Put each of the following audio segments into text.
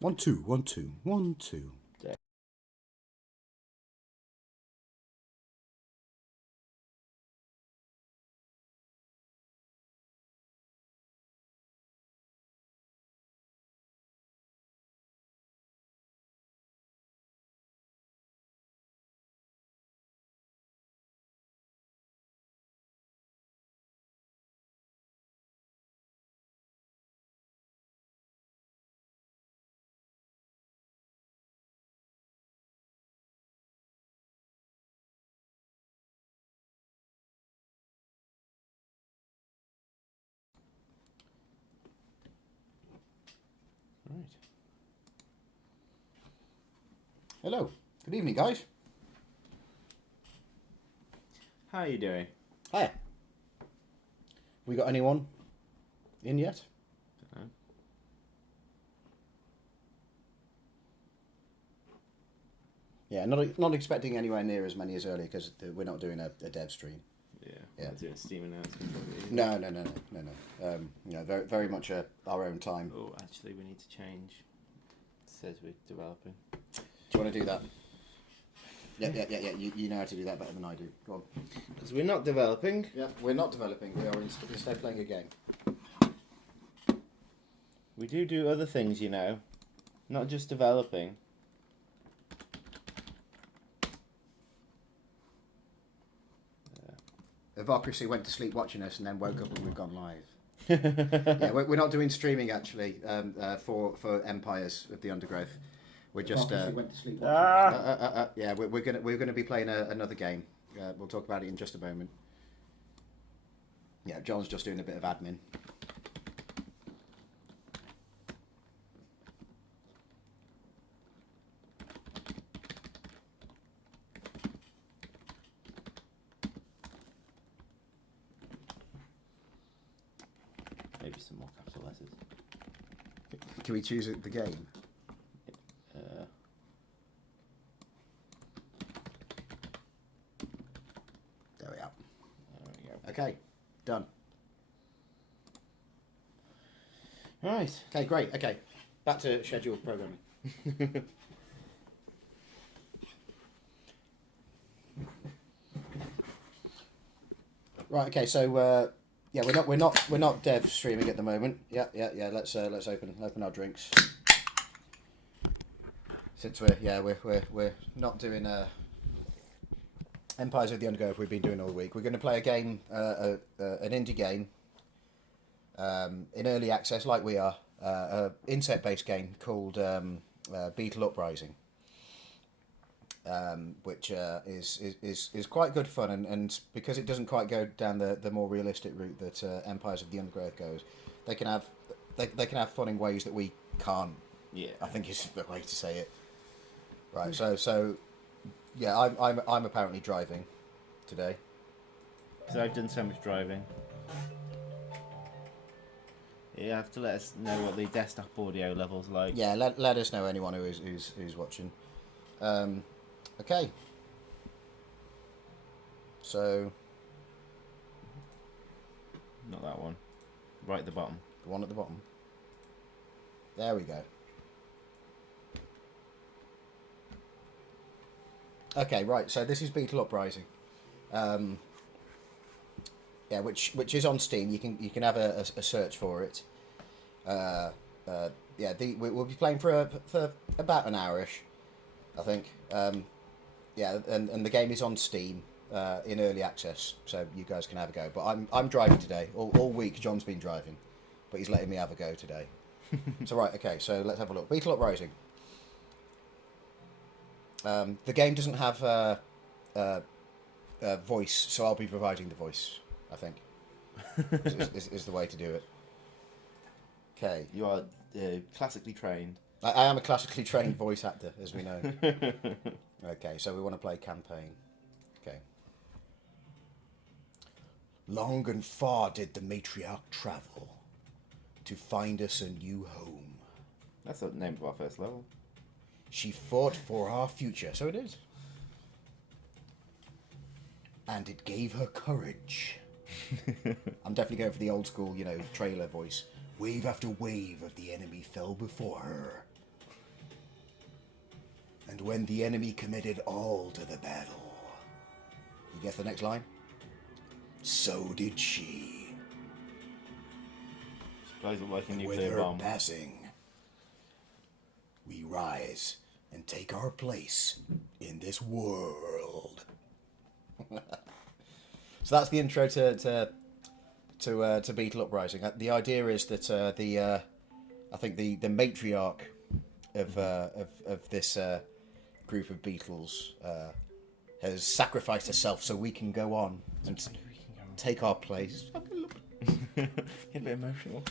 1, 2, 1, 2, 1, 2. Yeah. Right. Hello. Good evening, guys. How are you doing? Hiya. We got anyone in yet? Dunno. Yeah, not expecting anywhere near as many as earlier because we're not doing a dev stream. Yeah. Yeah. Not doing a Steam announcement. No. Very, very much our own time. Oh, actually, we need to change. It says we're developing. Do you want to do that? Yeah. You know how to do that better than I do. Go on. Because we're not developing. Yeah, we're not developing. We are instead playing a game. We do other things, you know. Not just developing. Evocracy went to sleep watching us and then woke up and we've gone live. Yeah, we're not doing streaming actually for Empires of the Undergrowth. We're just went to sleep watching yeah, we're gonna be playing another game. We'll talk about it in just a moment. Yeah, John's just doing a bit of admin. Maybe some more capital letters. Can we choose the game? There we are. There we go. Okay, done. Right. Okay, great. Okay, back to scheduled programming. Right. Okay. So yeah, we're not dev streaming at the moment. Yeah. Let's open our drinks. Since we're not doing Empires of the Undergrowth. We've been doing all week. We're going to play a game, an indie game, in early access, like we are, an insect-based game called Beetle Uprising. Which is quite good fun, and because it doesn't quite go down the more realistic route that Empires of the Undergrowth goes, they can have fun in ways that we can't. Yeah. I think is the way to say it. Right. So yeah, I'm apparently driving today. Because I've done so much driving. You have to let us know what the desktop audio level's like. Yeah. Let us know, anyone who's watching. Okay. So. Not that one. Right at the bottom. The one at the bottom. There we go. Okay, right. So this is Beetle Uprising. Yeah, which is on Steam. You can have a search for it. Yeah, we'll be playing for about an hourish, I think. Yeah, and the game is on Steam in early access, so you guys can have a go. But I'm driving today. All week John's been driving, but he's letting me have a go today. So right, okay. So let's have a look. Beetle Uprising. The game doesn't have voice, so I'll be providing the voice, I think, is the way to do it. Okay. You are classically trained. I am a classically trained voice actor, as we know. Okay, so we want to play campaign. Okay. Long and far did the matriarch travel to find us a new home. That's the name of our first level. She fought for our future, so it is. And it gave her courage. I'm definitely going for the old school, trailer voice. Wave after wave of the enemy fell before her. And when the enemy committed all to the battle. You get the next line? So did she. Blows up like a And with nuclear her bomb. passing, we rise and take our place in this world. So that's the intro to Beetle Uprising. The idea is that I think the matriarch of this group of beetles has sacrificed herself so we can go on and take our place. Get a bit emotional.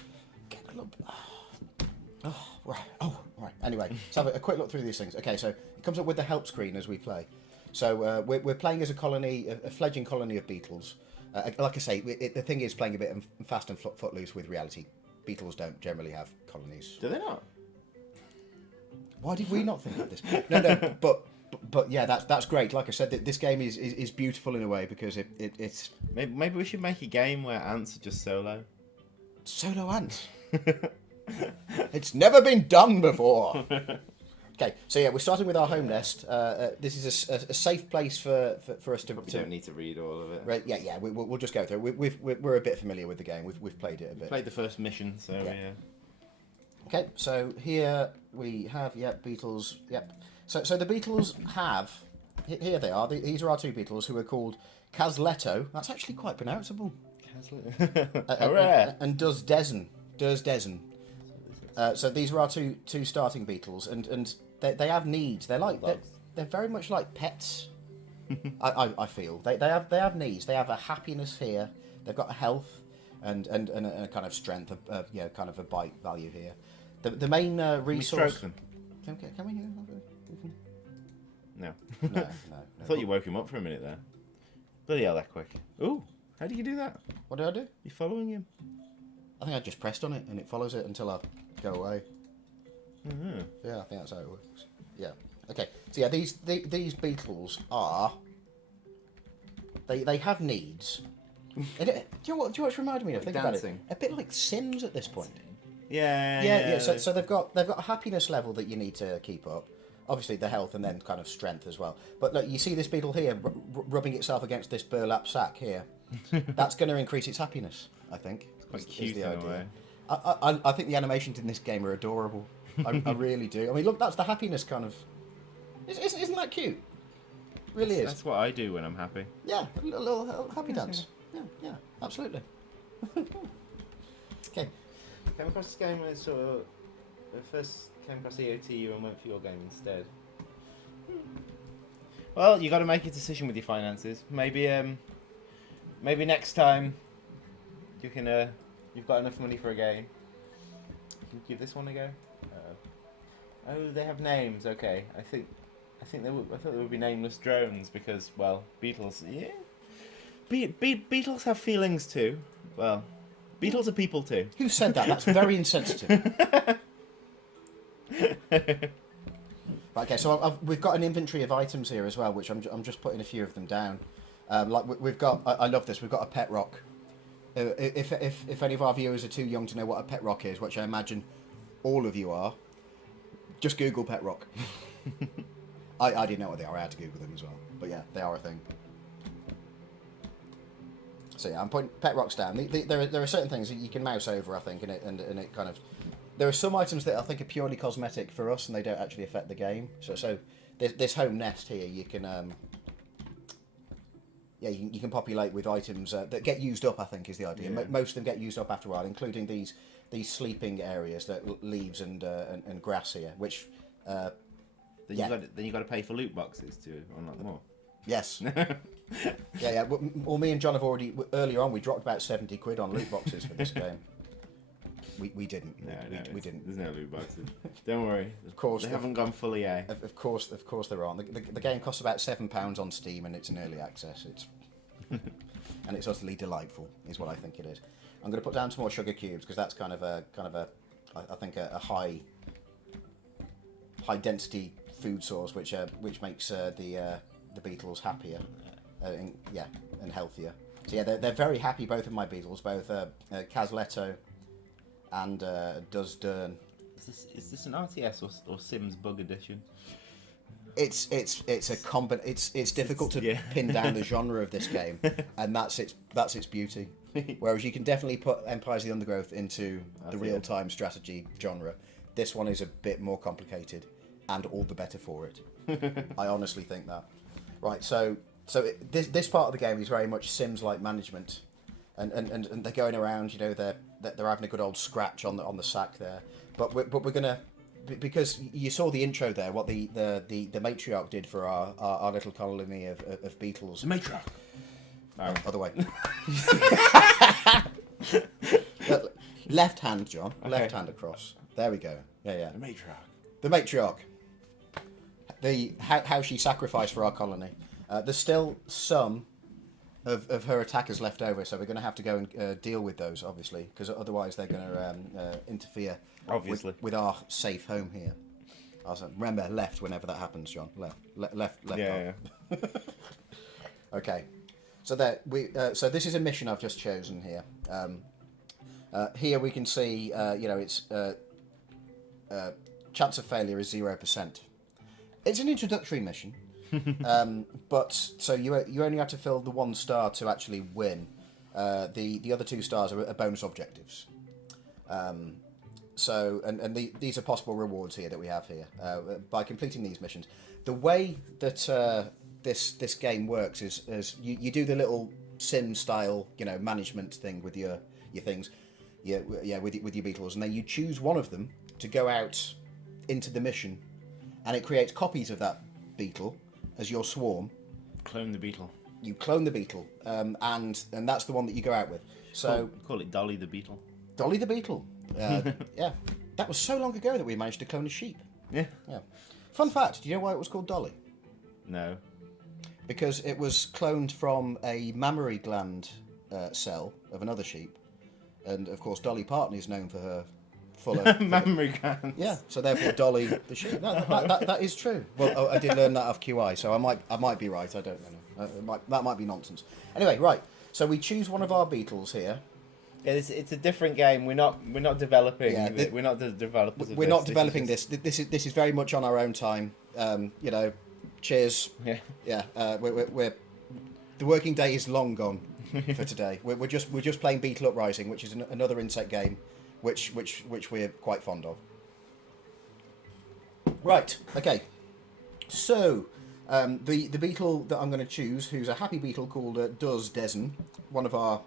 Get a little. Oh, right. Oh, right. Anyway, let's have a quick look through these things. Okay, so it comes up with the help screen as we play. So we're playing as a colony, a fledgling colony of beetles. Like I say, the thing is playing a bit fast and footloose with reality. Beetles don't generally have colonies. Do they not? Why did we not think of this? No, but yeah, that's great. Like I said, this game is beautiful in a way because it's Maybe we should make a game where ants are just solo. solo ants. It's never been done before. Okay, so yeah, we're starting with our home nest. This is a safe place for us to. We don't need to read all of it. Right, yeah. We'll just go through. We're a bit familiar with the game. We've played it a bit. Played the first mission, so yeah. Okay, so here we have beetles. Yep. So the beetles have here they are. These are our two beetles who are called Casletto. That's actually quite pronounceable. Hooray! And Does Dezen. So these are our two starting beetles, and they have needs. They're very much like pets. I feel they have needs. They have a happiness here. They've got a health and a kind of strength, kind of a bite value here. The main resource. Can we stroke them? Can we? No. No. I thought you woke him up for a minute there. Bloody hell, that quick. Ooh, how do you do that? What did I do? You following him? I think I just pressed on it and it follows it until I go away. Mm-hmm. Yeah, I think that's how it works. Yeah. Okay. So yeah, these beetles are. They have needs. And do you know what it's reminded me of? Like Think dancing. about it. A bit like Sims at this point. Yeah. So they've got a happiness level that you need to keep up. Obviously the health and then kind of strength as well. But look, you see this beetle here rubbing itself against this burlap sack here. That's going to increase its happiness, I think. It's quite cute in a way. I think the animations in this game are adorable. I really do. I mean, look, that's the happiness kind of. Isn't that cute? Really is. That's what I do when I'm happy. Yeah, a little happy dance. Yeah, absolutely. Okay. Came across this game when I first came across EOTU and went for your game instead. Well, you got to make a decision with your finances. Maybe next time you can. You've got enough money for a game. You can give this one a go. Oh, they have names. Okay, I thought they would be nameless drones because, well, beetles. Yeah, beetles have feelings too. Well, beetles are people too. Who said that? That's very insensitive. Right, okay, so we've got an inventory of items here as well, which I'm just putting a few of them down. We've got. I love this. We've got a pet rock. If any of our viewers are too young to know what a pet rock is, which I imagine all of you are, just Google pet rock. I didn't know what they are. I had to Google them as well. But yeah, they are a thing. So yeah, I'm putting pet rocks down. There are certain things that you can mouse over, I think, and it kind of. There are some items that I think are purely cosmetic for us, and they don't actually affect the game. So this home nest here, you can. You can populate with items that get used up, I think, is the idea. Yeah. Most of them get used up after a while, including these sleeping areas, that leaves and grass here, which... Then you got to pay for loot boxes to unlock them all. Yes. yeah. Well, me and John have already... Earlier on, we dropped about 70 quid on loot boxes for this game. We didn't. We didn't. There's no loot boxes. Don't worry. Of course. They haven't gone fully A. Of course there aren't. The game costs about £7 on Steam, and it's an early access. And it's utterly delightful, is what I think it is. I'm going to put down some more sugar cubes because that's kind of a I think a high density food source, which makes the beetles happier, and healthier. So yeah, they're very happy. Both of my beetles, both Casletto and Does Dern. Is this an RTS or Sims Bug Edition? it's difficult to pin down the genre of this game, and that's its beauty. Whereas you can definitely put Empires of the Undergrowth into the real-time strategy genre. This one is a bit more complicated, and all the better for it. I honestly think that. Right, so this part of the game is very much Sims-like management, and they're going around. You know, they're having a good old scratch on the sack there. But we're gonna, because you saw the intro there, what the matriarch did for our little colony of beetles. The matriarch. No, other way. Left hand, John. Okay. Left hand across. There we go. Yeah. The matriarch. The matriarch. How she sacrificed for our colony. There's still some of her attackers left over, so we're going to have to go and deal with those, obviously, because otherwise they're going to interfere with our safe home here. Remember, left whenever that happens, John. Left. Yeah. Okay. So so this is a mission I've just chosen here. Here we can see, it's chance of failure is 0%. It's an introductory mission, but so you only have to fill the 1 star to actually win. The other 2 stars are bonus objectives. These are possible rewards here that we have here by completing these missions. The way that this game works is you do the little sim style management thing with your things, with your beetles, and then you choose one of them to go out into the mission, and it creates copies of that beetle as your swarm. Clone the beetle. You clone the beetle, and that's the one that you go out with. So call it Dolly the beetle. Dolly the beetle. Yeah, that was so long ago that we managed to clone a sheep. Yeah. Fun fact: do you know why it was called Dolly? No. Because it was cloned from a mammary gland cell of another sheep, and of course Dolly Parton is known for her fuller mammary glands. Yeah, so therefore Dolly the sheep. That is true. Well, I did learn that off QI, so I might be right. I don't know. That might be nonsense. Anyway, right. So we choose one of our beetles here. Yeah, it's a different game. We're not developing. Yeah, we're not the developers. We're not developing this. This is very much on our own time. Cheers. Yeah. We're the working day is long gone for today. We're just playing Beetle Uprising, which is another insect game, which we're quite fond of. Right. Okay. So the beetle that I'm going to choose, who's a happy beetle called Does Desen, one of our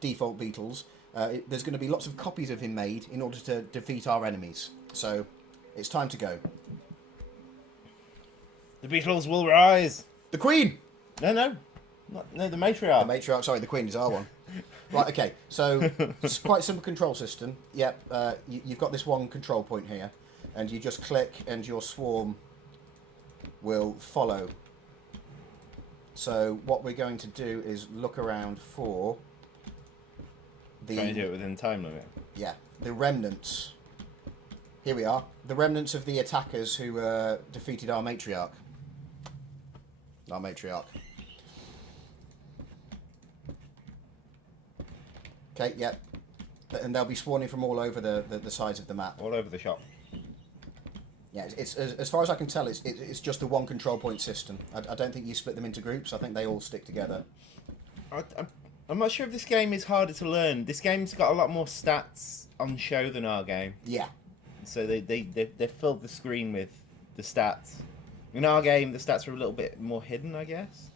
default beetles. There's going to be lots of copies of him made in order to defeat our enemies. So it's time to go. The beetles will rise. The Queen! No, the matriarch. The matriarch, sorry, the Queen is our one. Right, okay, so it's quite a simple control system. Yep, you've got this one control point here, and you just click and your swarm will follow. So what we're going to do is look around for Trying to do it within time limit. Yeah, the remnants. Here we are. The remnants of the attackers who defeated our matriarch. Our matriarch. Okay, yep. And they'll be spawning from all over the sides of the map. All over the shop. Yeah, it's as far as I can tell, it's just a one control point system. I don't think you split them into groups. I think they all stick together. I'm not sure if this game is harder to learn. This game's got a lot more stats on show than our game. Yeah. So they filled the screen with the stats. In our game, the stats are a little bit more hidden, I guess.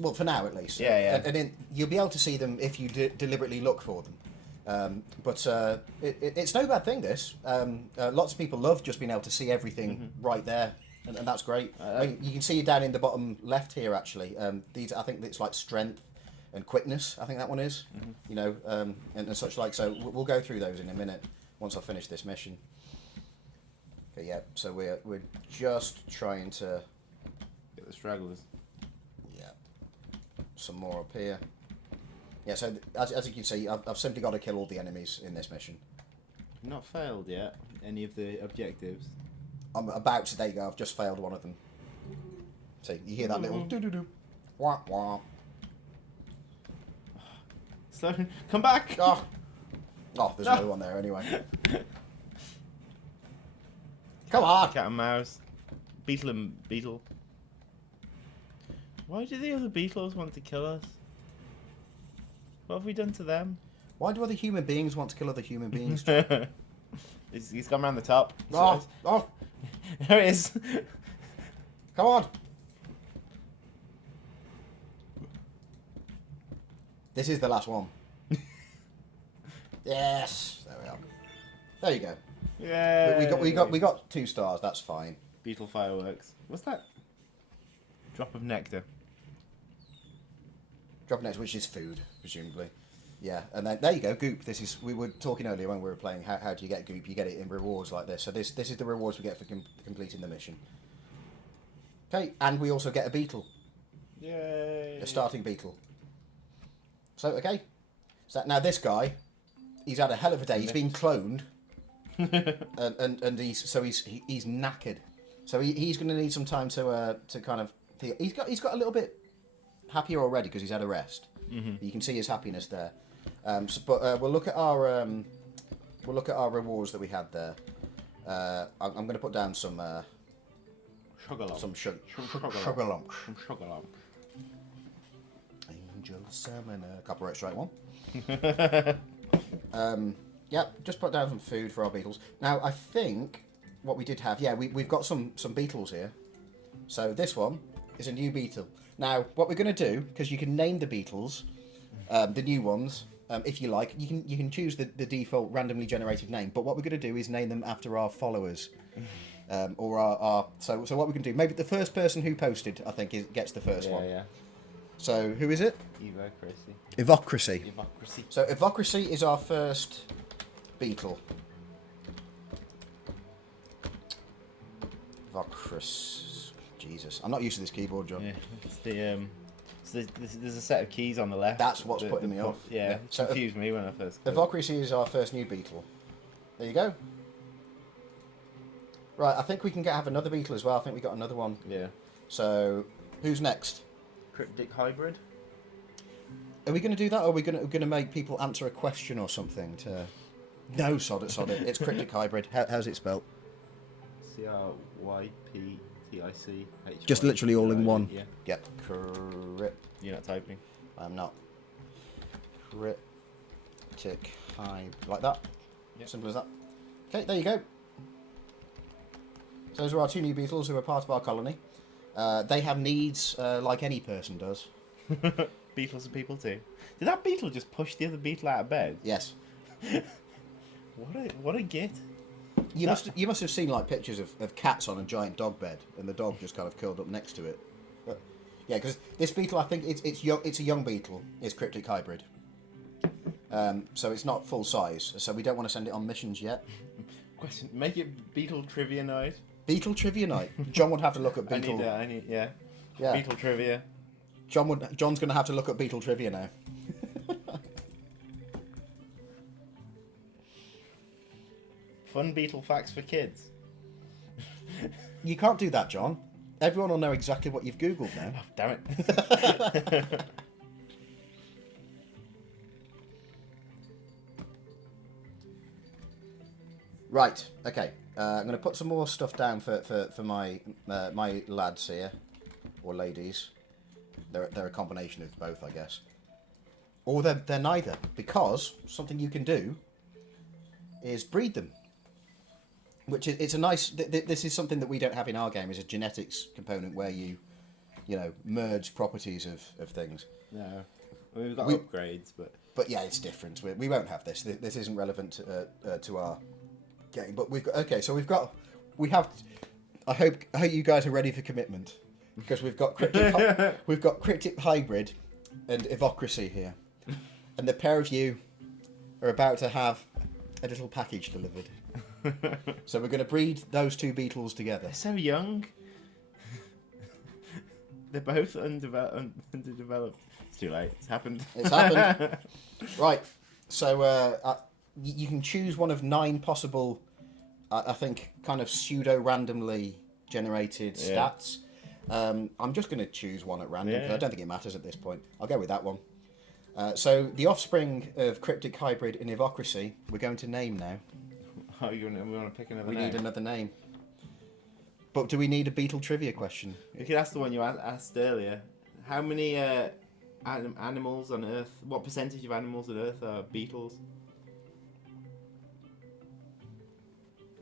Well, for now at least. Yeah. And then you'll be able to see them if you deliberately look for them. But it's no bad thing, this. Lots of people love just being able to see everything right there, and that's great. I mean, you can see down in the bottom left here, actually. These, I think it's like strength and quickness, I think that one is. And such like. So we'll go through those in a minute once I finish this mission. Okay, yeah, so we're just trying to get the stragglers. Yeah. Some more up here. Yeah, so as you can see, I've simply got to kill all the enemies in this mission. Not failed yet, any of the objectives. I'm about to, there you go, I've just failed one of them. So you hear that little doo-doo-doo. Wah, wah. So, come back! Oh, there's another one there anyway. Come on! Cat and mouse. Beetle and Beetle. Why do the other beetles want to kill us? What have we done to them? Why do other human beings want to kill other human beings? He's gone around the top. Oh, oh, There it is. come on. This is the last one. Yes, there we are. There you go. Yeah. We got 2 stars. That's fine. Beetle fireworks. What's that? Drop of nectar. Drop next, which is food, presumably. Yeah, and then there you go, goop. This is we were talking earlier when we were playing. How do you get goop? You get it in rewards like this. So this is the rewards we get for completing the mission. Okay, and we also get a beetle, Yay. a starting beetle. So okay, so now this guy, he's had a hell of a day. He's been cloned, and he's knackered. So he's going to need some time to kind of feel. He's got a little bit happier already because he's had a rest. Mm-hmm. You can see his happiness there. But we'll look at our rewards that we had there. I'm going to put down some Sugar lump. some sugar Sugar lump. lump. Some sugar lump. Angel salmon, copyright strike 1. Yeah, just put down some food for our beetles. Now I think what we did have, we've got some beetles here. So this one is a new beetle. Now what we're going to do, because you can name the beetles, the new ones. If you like, you can choose the default randomly generated name. But what we're going to do is name them after our followers, or our. So what we can do? Maybe the first person who posted, I think, gets the first one. Yeah. So who is it? Evocracy. Evocracy. So Evocracy is our first beetle. Evocracy. Jesus, I'm not used to this keyboard, John. Yeah, it's the So there's a set of keys on the left. That's what's putting me off. Yeah, So confused me when I first. Evocracy is our first new beetle. There you go. Right, I think we can have another beetle as well. I think we got another one. Yeah. So, who's next? Cryptic hybrid. Are we going to do that, or are we going to make people answer a question or something? No, sod it. It's Cryptic Hybrid. How's it spelled? CRYPTIC. Just literally all in one. Yeah. Yep. You're not typing. I'm not. Cryptic Hybrid. Like that? Yep. Simple as that. Okay, there you go. So those are our two new beetles who are part of our colony. They have needs like any person does. Beetles are people too. Did that beetle just push the other beetle out of bed? Yes. What a git. You must have seen like pictures of cats on a giant dog bed, and the dog just kind of curled up next to it. But, yeah, because this beetle, I think it's a young beetle. It's Cryptic Hybrid. So it's not full size. So we don't want to send it on missions yet. Question: make it beetle trivia night. Beetle trivia night. John would have to look at beetle. I need, yeah. Yeah. Beetle trivia. John's going to have to look at beetle trivia now. Fun beetle facts for kids. You can't do that, John. Everyone will know exactly what you've Googled now. Oh, damn it. Right. Okay. I'm going to put some more stuff down for my my lads here, or ladies. They're a combination of both, I guess. Or they're neither, because something you can do is breed them. Which it's a nice. This is something that we don't have in our game. Is a genetics component where you merge properties of things. No, we've got upgrades, but yeah, it's different. We won't have this. This isn't relevant to our game. But we've got we have. I hope you guys are ready for commitment, because we've got Cryptic Hybrid and Evocracy here, and the pair of you are about to have a little package delivered. So we're going to breed those two beetles together. they're so young. They're both underdeveloped. It's too late. It's happened. It's happened. Right. So you can choose one of 9 possible, I think, kind of pseudo-randomly generated stats. I'm just going to choose one at random, because I don't think it matters at this point. I'll go with that one. So the offspring of Cryptic Hybrid and Evocracy, we're going to name now. Oh, we want to pick another We name? need another name. But do we need a beetle trivia question? You could ask the one you asked earlier. How many animals on Earth? What percentage of animals on Earth are beetles?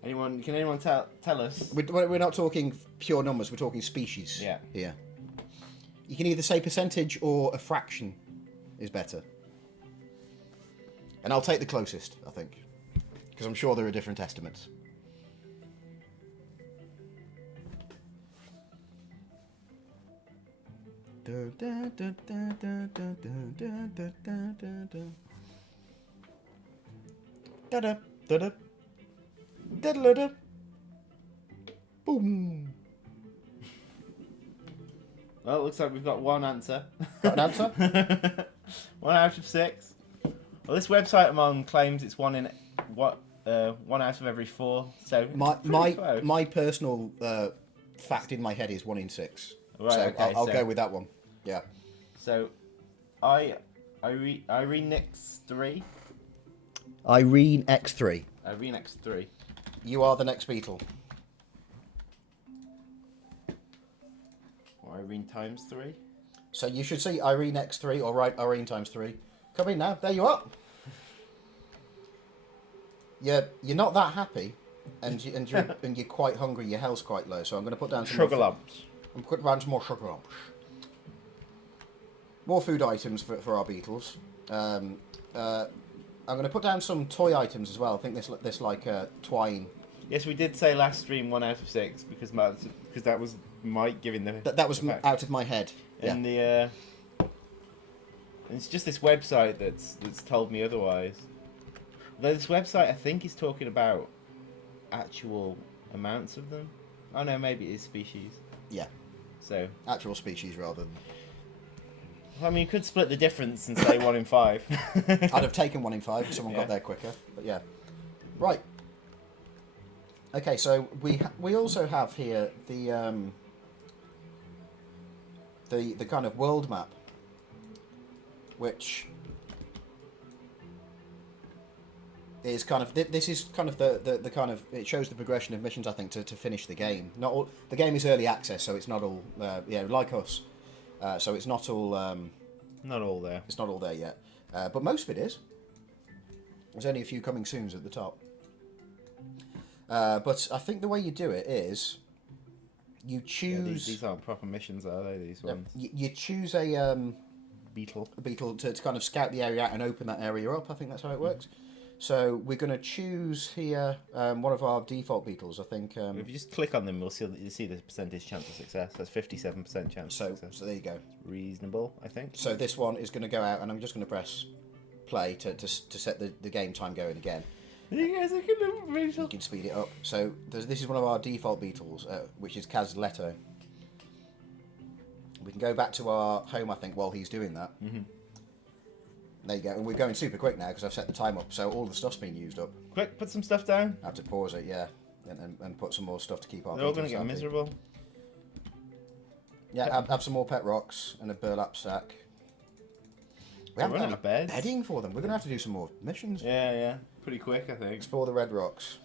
Anyone? Can anyone tell us? We're not talking pure numbers. We're talking species. Yeah. Here. You can either say percentage or a fraction is better. And I'll take the closest, I think, because I'm sure there are different estimates. Boom. Well, it looks like we've got one answer. Got an answer? 1 out of 6. Well, this website I'm on claims it's one out of every 4. So My personal fact in my head is 1 in 6. Right, so okay, I'll go with that one. Yeah. So, Irene X3. Irene X3. Irene X3. You are the next beetle. Or Irene times 3. So you should see Irene X3 or right Irene times 3. Come in now. There you are. You're not that happy, and you're quite hungry. Your health's quite low. So I'm going to put down some Sugar lumps. I'm putting down some more sugar lumps. More food items for our beetles. I'm going to put down some toy items as well. I think this like twine. Yes, we did say last stream 1 out of 6 because that was Mike giving the. That was out of my head. And yeah. It's just this website that's told me otherwise. Though this website I think is talking about actual amounts of them. Oh no, maybe it is species. Yeah. So. Actual species rather than. I mean, you could split the difference and say 1 in 5. I'd have taken 1 in 5 if someone got there quicker. But yeah. Right. Okay, so we also have here the kind of world map, which is kind of this is kind of the kind of it shows the progression of missions, I think, to finish the game. Not all the game is early access, so it's not all like us. So it's not all not all there. It's not all there yet, but most of it is. There's only a few coming soons at the top. But I think the way you do it is you choose. These aren't proper missions, are they? These ones. You choose a beetle to kind of scout the area out and open that area up. I think that's how it works. So we're going to choose here one of our default beetles. I think. If you just click on them, we'll see the percentage chance of success. That's 57% chance. So of success. So there you go. Reasonable, I think. So this one is going to go out, and I'm just going to press play to set the game time going again. You guys are gonna You can speed it up. So this is one of our default beetles, which is Casletto. We can go back to our home, I think, while he's doing that. Mm-hmm. There you go. And we're going super quick now because I've set the time up, so all the stuff's been used up. Quick, put some stuff down. I have to pause it, yeah, and put some more stuff to keep our. They're all going to get miserable. Yeah, have some more pet rocks and a burlap sack. We haven't running got bedding for them. We're going to have to do some more missions. Yeah. Pretty quick, I think. Explore the red rocks.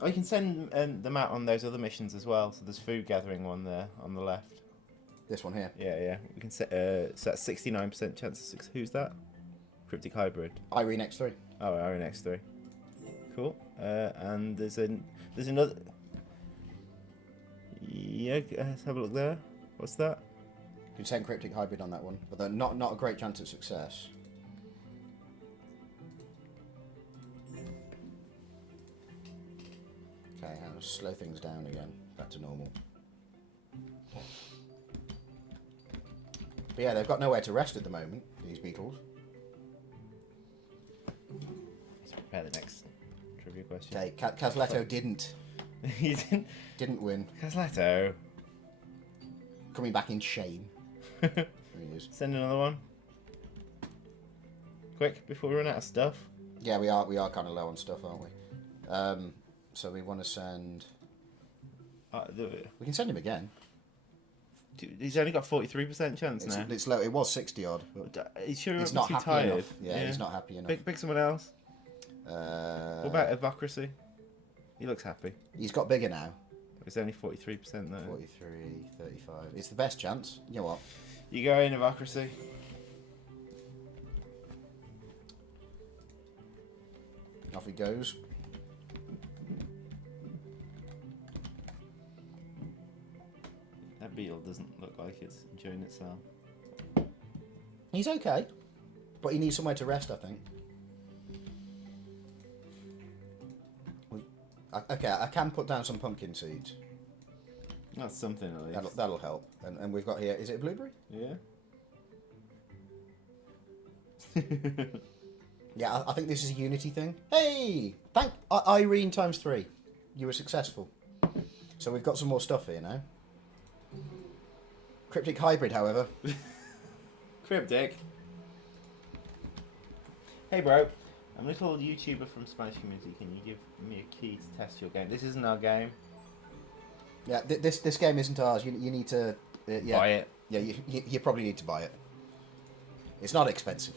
Oh, you can send them out on those other missions as well. So there's food gathering one there on the left. This one here. Yeah. We can set 69% chance of success. Who's that? Cryptic hybrid. Irene X3. Oh, Irene X3. Cool. And there's another. Yeah, let's have a look there. What's that? You can send cryptic hybrid on that one, but they're not a great chance of success. Okay, I'll slow things down again, back to normal. But yeah, they've got nowhere to rest at the moment, these beetles. Let's prepare the next trivia question. Okay, Casletto didn't. He didn't. Didn't win. Casletto. Coming back in shame. There he is. Send another one. Quick, before we run out of stuff. Yeah, we are kind of low on stuff, aren't we? So we want to send. We can send him again. He's only got 43% chance now. It's low. It was 60 odd. But he's sure he's not not too happy tired. enough. Yeah, he's not happy enough. Pick someone else. What about hypocrisy? He looks happy. He's got bigger now. It's only 43% though. 43, 35. It's the best chance. You know what? You go in Avocracy. Off he goes. That beetle doesn't look like it's enjoying itself. He's okay, but he needs somewhere to rest, I think. Okay, I can put down some pumpkin seeds. That's something at least. That'll help. And we've got here, is it a blueberry? Yeah. Yeah, I think this is a Unity thing. Hey! Thank Irene times 3. You were successful. So we've got some more stuff here now. Cryptic hybrid, however. Cryptic. Hey bro, I'm a little YouTuber from Spanish community. Can you give me a key to test your game? This isn't our game. Yeah, this game isn't ours. You need to yeah. Buy it. Yeah, you probably need to buy it. It's not expensive.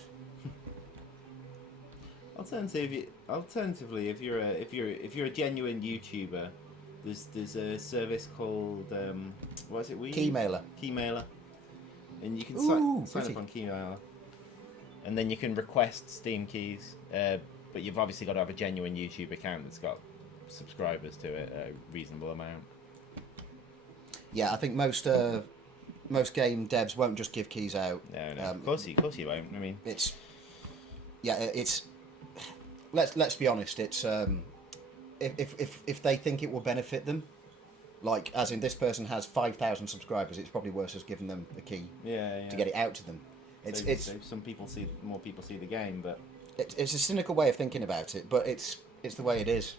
Alternatively, if you're a genuine YouTuber, there's a service called what is it? Keymailer, and you can sign up on Keymailer, and then you can request Steam keys. But you've obviously got to have a genuine YouTube account that's got subscribers to it, a reasonable amount. Yeah, I think most game devs won't just give keys out. No, of course you won't. I mean, it's let's be honest. It's if they think it will benefit them, like as in this person has 5,000 subscribers, it's probably worth just giving them a key. Yeah. To get it out to them. So more people see the game, but it's a cynical way of thinking about it, but it's the way it is.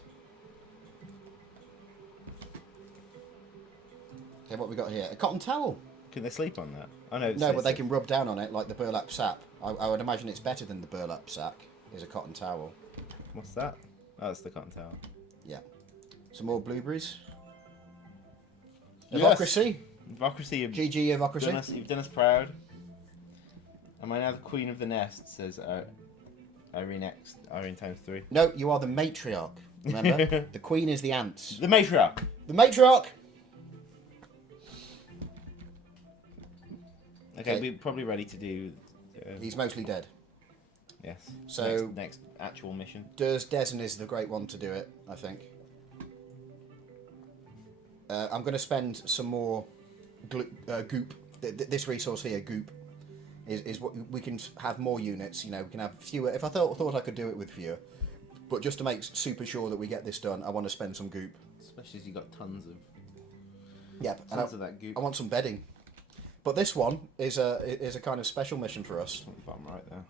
Okay, what we got here? A cotton towel. Can they sleep on that? Oh no. No, but they can rub down on it like the burlap sack. I would imagine it's better than the burlap sack. Is a cotton towel. What's that? Oh, it's the cotton towel. Yeah. Some more blueberries. Yes. Avocracy. Avocracy. GG Avocracy. You've done us proud. Am I now the queen of the nest? Says Irene times 3. No, you are the matriarch. Remember, the queen is the ants. The matriarch. The matriarch. Okay, we're probably ready to do. He's mostly dead. Yes. So next actual mission. Dezen is the great one to do it, I think. I'm going to spend some more goop. This resource here, goop, is what we can have more units. You know, we can have fewer. If I thought I could do it with fewer, but just to make super sure that we get this done, I want to spend some goop. Especially as you got tons of. Yep. Tons of that goop. I want some bedding. But this one is a kind of special mission for us. Bottom right there.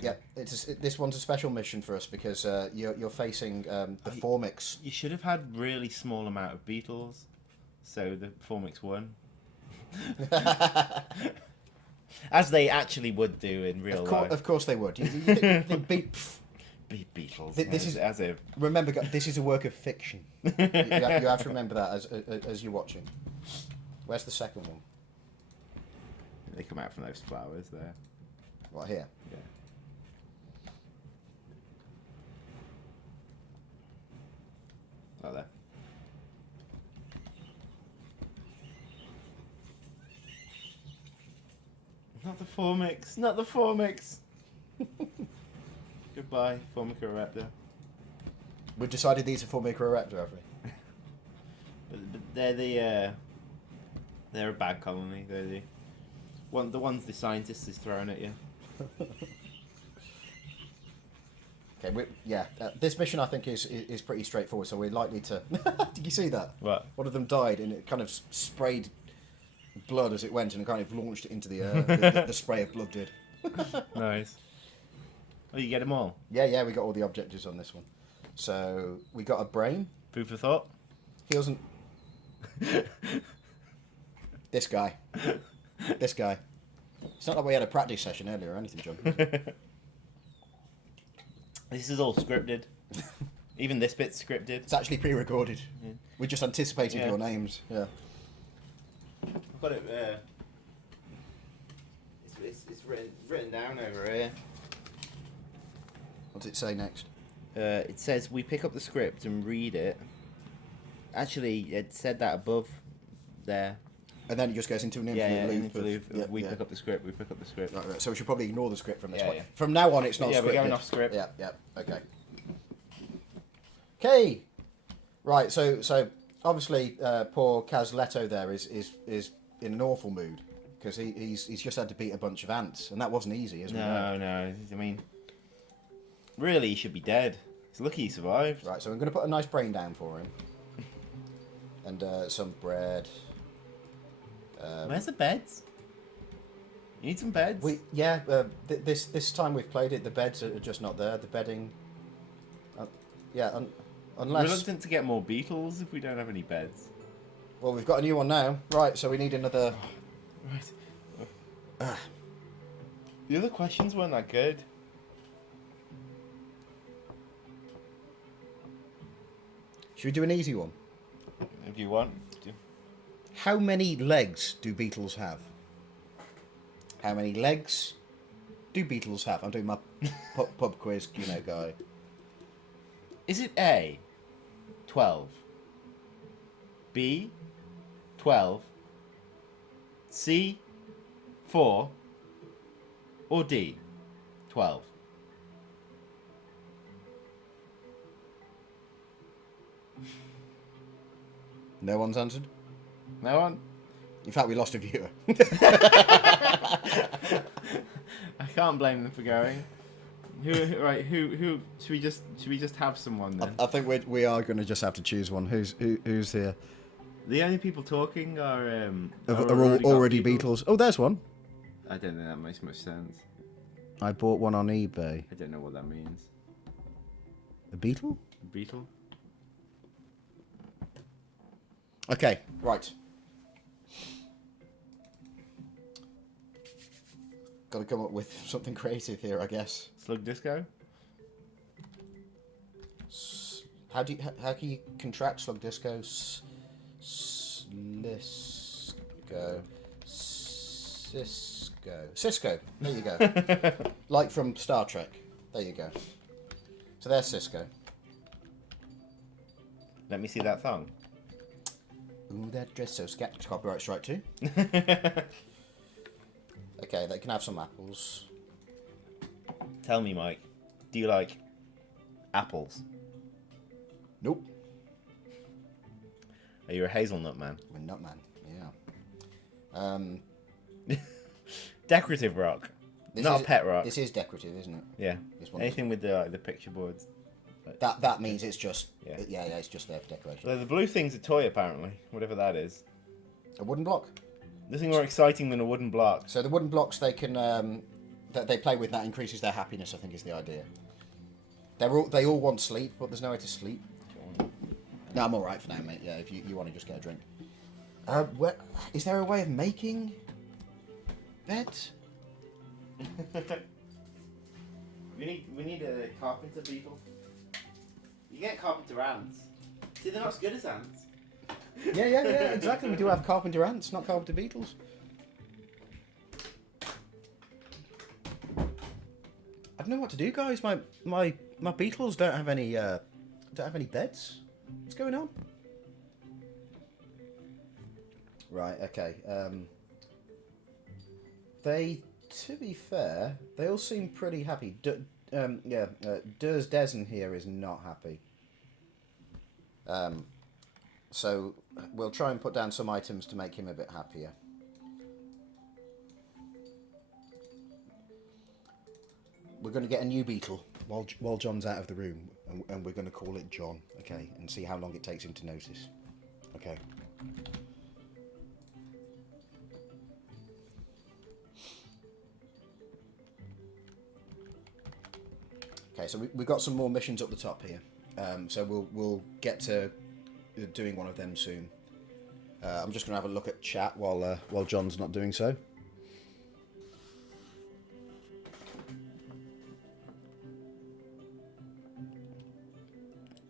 Yeah, this one's a special mission for us because you're facing the Formix. You should have had really small amount of beetles, so the Formix won. As they actually would do in real life. Of course they would. Beetles. Remember, this is a work of fiction. you have to remember that as you're watching. Where's the second one? They come out from those flowers there. Right here? Yeah. Oh, there. Not the Formix! Not the Formix! Goodbye, Formicroraptor. We've decided these are Formicroraptor, have we? But they're a bad colony. They're the ones the scientist is throwing at you. Okay, this mission I think is pretty straightforward. So we're likely to. Did you see that? What? One of them died, and it kind of sprayed blood as it went, and kind of launched it into the air. the spray of blood did. Nice. Oh, you get them all? Yeah, we got all the objectives on this one. So we got a brain. Food for thought. He doesn't. This guy. It's not like we had a practice session earlier or anything, John. This is all scripted. Even this bit's scripted. It's actually pre-recorded. Yeah. We just anticipated your names. Yeah. I've got it. It's written down over here. What does it say next? It says we pick up the script and read it, Actually, it said that above there. And then it just goes into an infinite Yeah, loop. into loop. Yep, We yeah. pick up the script. We pick up the script. Right, so we should probably ignore the script from this Yeah, point. yeah. From now on, it's not Yeah, scripted. we're going off script. Yeah, okay. Okay. Right, so obviously poor Kaz Leto there is in an awful mood because he's just had to beat a bunch of ants, and that wasn't easy, as we know. No. I mean, really, he should be dead. It's lucky he survived. Right, so I'm going to put a nice brain down for him. And some bread. Where's the beds? You need some beds? This time we've played it, the beds are just not there. The bedding... unless... Reluctant to get more beetles if we don't have any beds. Well, we've got a new one now. Right, so we need another... Right. The other questions weren't that good. Should we do an easy one? If you want. How many legs do beetles have? How many legs do beetles have? I'm doing my pub quiz, guy. Is it A, 12, B, 12, C, 4, or D, 12? No one's answered? No one? In fact, we lost a viewer. I can't blame them for going. Who should we just have someone then? I think we are going to just have to choose one. Who's here? The only people talking are already Beetles. Oh, there's one. I don't think that makes much sense. I bought one on eBay. I don't know what that means. A beetle? Beetle? Okay, right. Got to come up with something creative here, I guess. Slug disco? How can you contract slug disco? Cisco. There you go. Like from Star Trek. There you go. So there's Cisco. Let me see that thong. Ooh, that dress so scat. Copyright strike too. Okay, they can have some apples. Tell me, Mike, do you like apples? Nope. Are you a hazelnut man? I'm a nut man. Yeah. Decorative rock, not a pet rock. This is decorative, isn't it? Yeah. This one Anything with the picture boards. That means it's just Yeah. it's just there for decoration. So the blue thing's a toy apparently, whatever that is. A wooden block. Nothing more exciting than a wooden block. So the wooden blocks they can that they play with, that increases their happiness, I think is the idea. They all want sleep, but there's no way to sleep. No, I'm all right for now, mate. Yeah, if you want to just get a drink. Is there a way of making beds? We need a carpenter beetle. You get carpenter ants. See, they're not as good as ants. Yeah, exactly. We do have carpenter ants, not carpenter beetles. I don't know what to do, guys. My beetles don't have any beds. What's going on? Right. Okay. To be fair, they all seem pretty happy. Durs Desen here is not happy. So we'll try and put down some items to make him a bit happier. We're going to get a new beetle while John's out of the room, and we're going to call it John, okay, and see how long it takes him to notice. Okay. Okay, so we've got some more missions up the top here. So we'll get to doing one of them soon. I'm just going to have a look at chat while John's not doing so.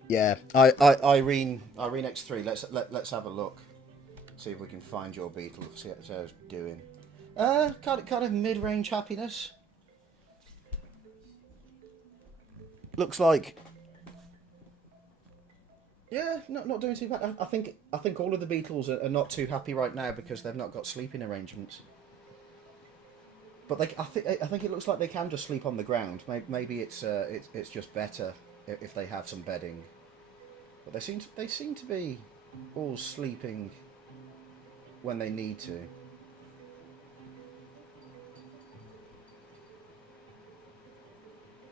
Yeah, Irene X3. Let's have a look. See if we can find your beetle. See how it's doing. Kind of mid-range happiness. Looks like Yeah, not doing too bad. I think all of the beetles are not too happy right now because they've not got sleeping arrangements. But I think it looks like they can just sleep on the ground. Maybe it's just better if they have some bedding. But they seem to be all sleeping when they need to.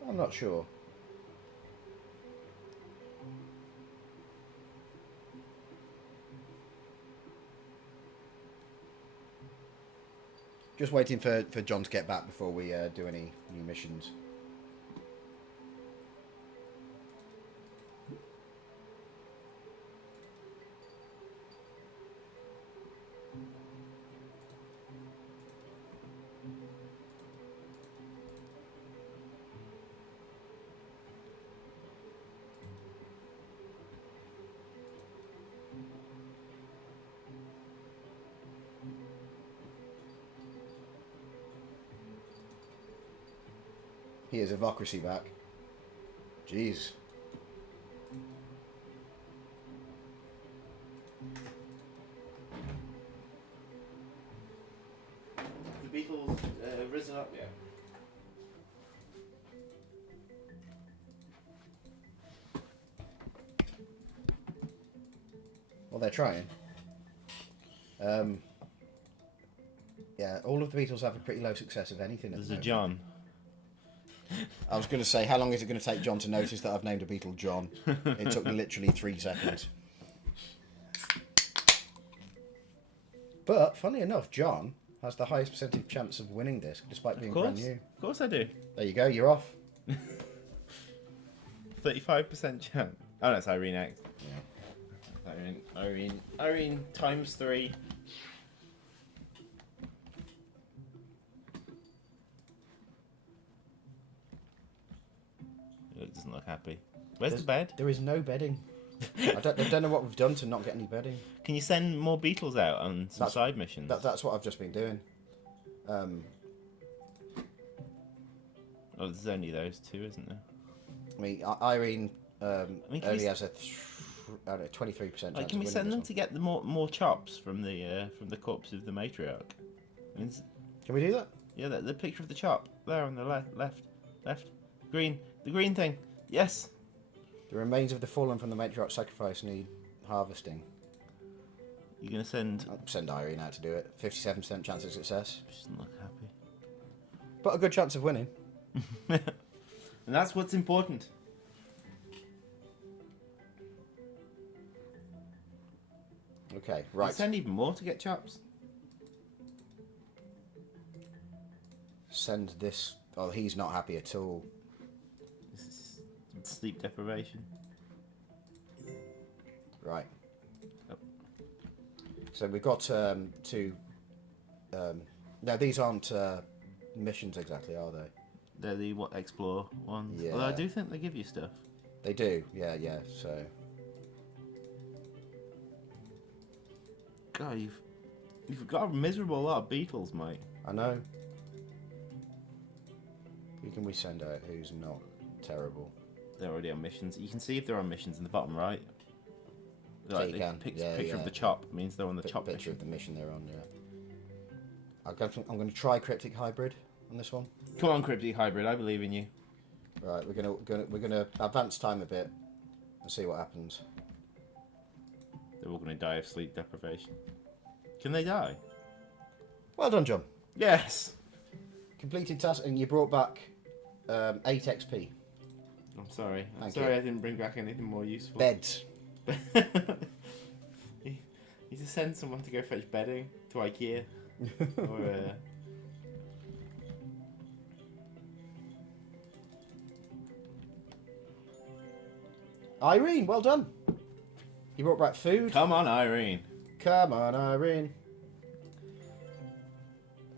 I'm not sure. Just waiting for John to get back before we do any new missions. Here's Evocracy back. Jeez. The beetles risen up yet? Well, they're trying. Yeah, all of the beetles have a pretty low success of anything at There's the a moment. John. I was going to say, how long is it going to take John to notice that I've named a beetle John? It took literally 3 seconds. But, funny enough, John has the highest percentage chance of winning this, despite being brand new. Of course I do. There you go, you're off. 35% chance. Oh no, it's Irene X. Yeah. Irene times 3. It doesn't look happy. Where's the bed? There is no bedding. I don't know what we've done to not get any bedding. Can you send more beetles out on some side missions? That's what I've just been doing. Oh, there's only those 2, isn't there? I mean, Irene only has a 23% chance. Like, can we send them to get the more chops from the corpse of the matriarch? I mean, Can we do that? yeah, the picture of the chop there on the left, green, the green thing. Yes. The remains of the fallen from the matriarch sacrifice need harvesting. You're gonna send? I'll send Irene out to do it. 57% chance of success, She doesn't look happy. but a good chance of winning. And that's what's important. Okay, Right. right. Send even more to get chops. Send this. Oh, he's not happy at all. This is sleep deprivation. Right. Yep. So we've got 2. No, these aren't missions exactly, are they? They're the explore ones. Yeah. Although I do think they give you stuff. They do. Yeah. So God, you've got a miserable lot of beetles, mate. I know. Who can we send out who's not terrible? They're already on missions. You can see if they're on missions in the bottom right. So you can. Picture of the chop means they're on the chop Picture mission. of the mission they're on. Yeah. I'm going to try cryptic hybrid on this one. Come on, Cryptic Hybrid, I believe in you. Right, we're gonna advance time a bit and see what happens. They're all going to die of sleep deprivation. Can they die? Well done, John. Yes. Completed task, and you brought back 8 XP. I'm sorry. I'm Thank sorry you. I didn't bring back anything more useful. Beds. You need to send someone to go fetch bedding to IKEA. Or, Irene, well done. You brought back food. Come on, Irene. Come on, Irene.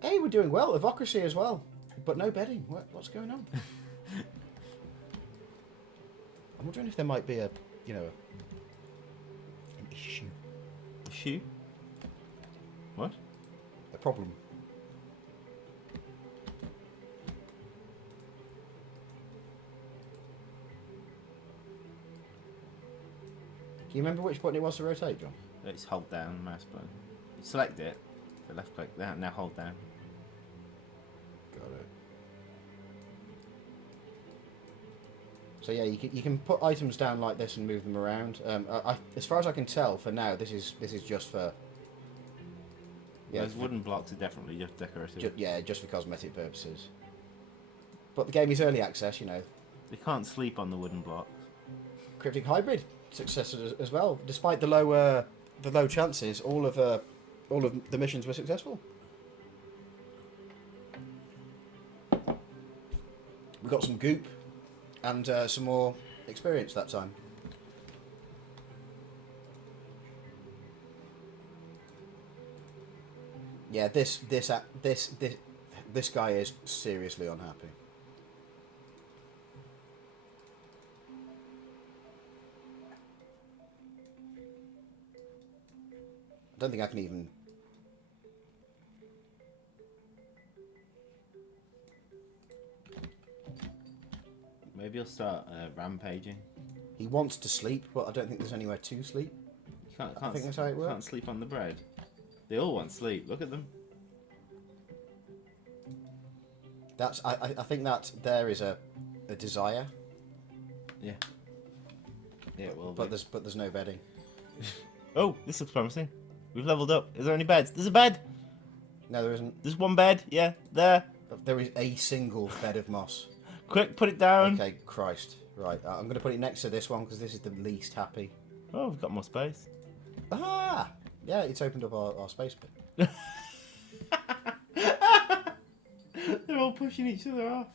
Hey, we're doing well. Evocracy as well, but no bedding. What's going on? I'm wondering if there might be an issue, Shoe? What? a problem. Do you remember which button it was to rotate, John? Let's hold down mouse button. Select it. So left click. Now hold down. Got it. So yeah, you can put items down like this and move them around. As far as I can tell, for now, this is just for. Yeah, those wooden blocks are definitely just decorative. Just for cosmetic purposes. But the game is early access, you know. They can't sleep on the wooden blocks. Cryptic Hybrid success as well. Despite the low chances, all of the missions were successful. We got some goop and some more experience that time. Yeah, this guy is seriously unhappy. I don't think I can even. Maybe you'll start rampaging. He wants to sleep, but I don't think there's anywhere to sleep. You can't I think that's how it works. Can't sleep on the bread. They all want sleep. Look at them. That's. I think that there is a desire. Yeah. Yeah, it will. But there's no bedding. Oh, this looks promising. We've leveled up. Is there any beds? There's a bed. No, there isn't. There's one bed. Yeah, there. There is a single bed of moss. Quick, put it down. Okay, Christ. Right, I'm going to put it next to this one because this is the least happy. Oh, we've got more space. Ah! Yeah, it's opened up our space bit. They're all pushing each other off.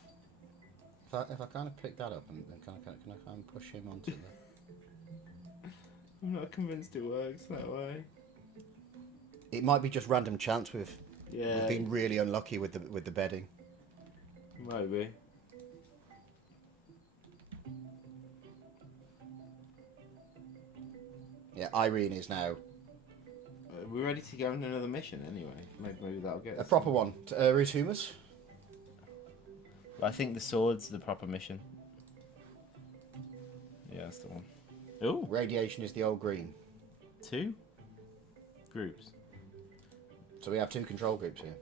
If I kind of pick that up and can I kind of push him onto the... I'm not convinced it works that way. It might be just random chance we've Yeah. been really unlucky with the bedding. Might be. Yeah, Irene is now We're ready to go on another mission anyway. Maybe that'll get a us. proper one. Root Humus. I think the sword's the proper mission. Yeah, that's the one. Ooh, Radiation is the old green. 2 groups. So we have 2 control groups here.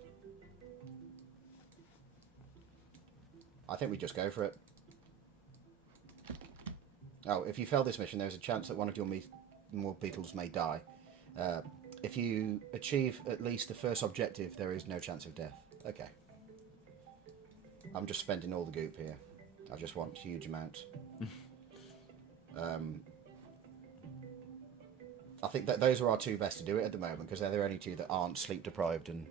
I think we just go for it. Oh, if you fail this mission, there's a chance that one of your more beetles may die. If you achieve at least the first objective, there is no chance of death. Okay. I'm just spending all the goop here. I just want huge amounts. I think that those are our 2 best to do it at the moment because they're the only 2 that aren't sleep deprived and.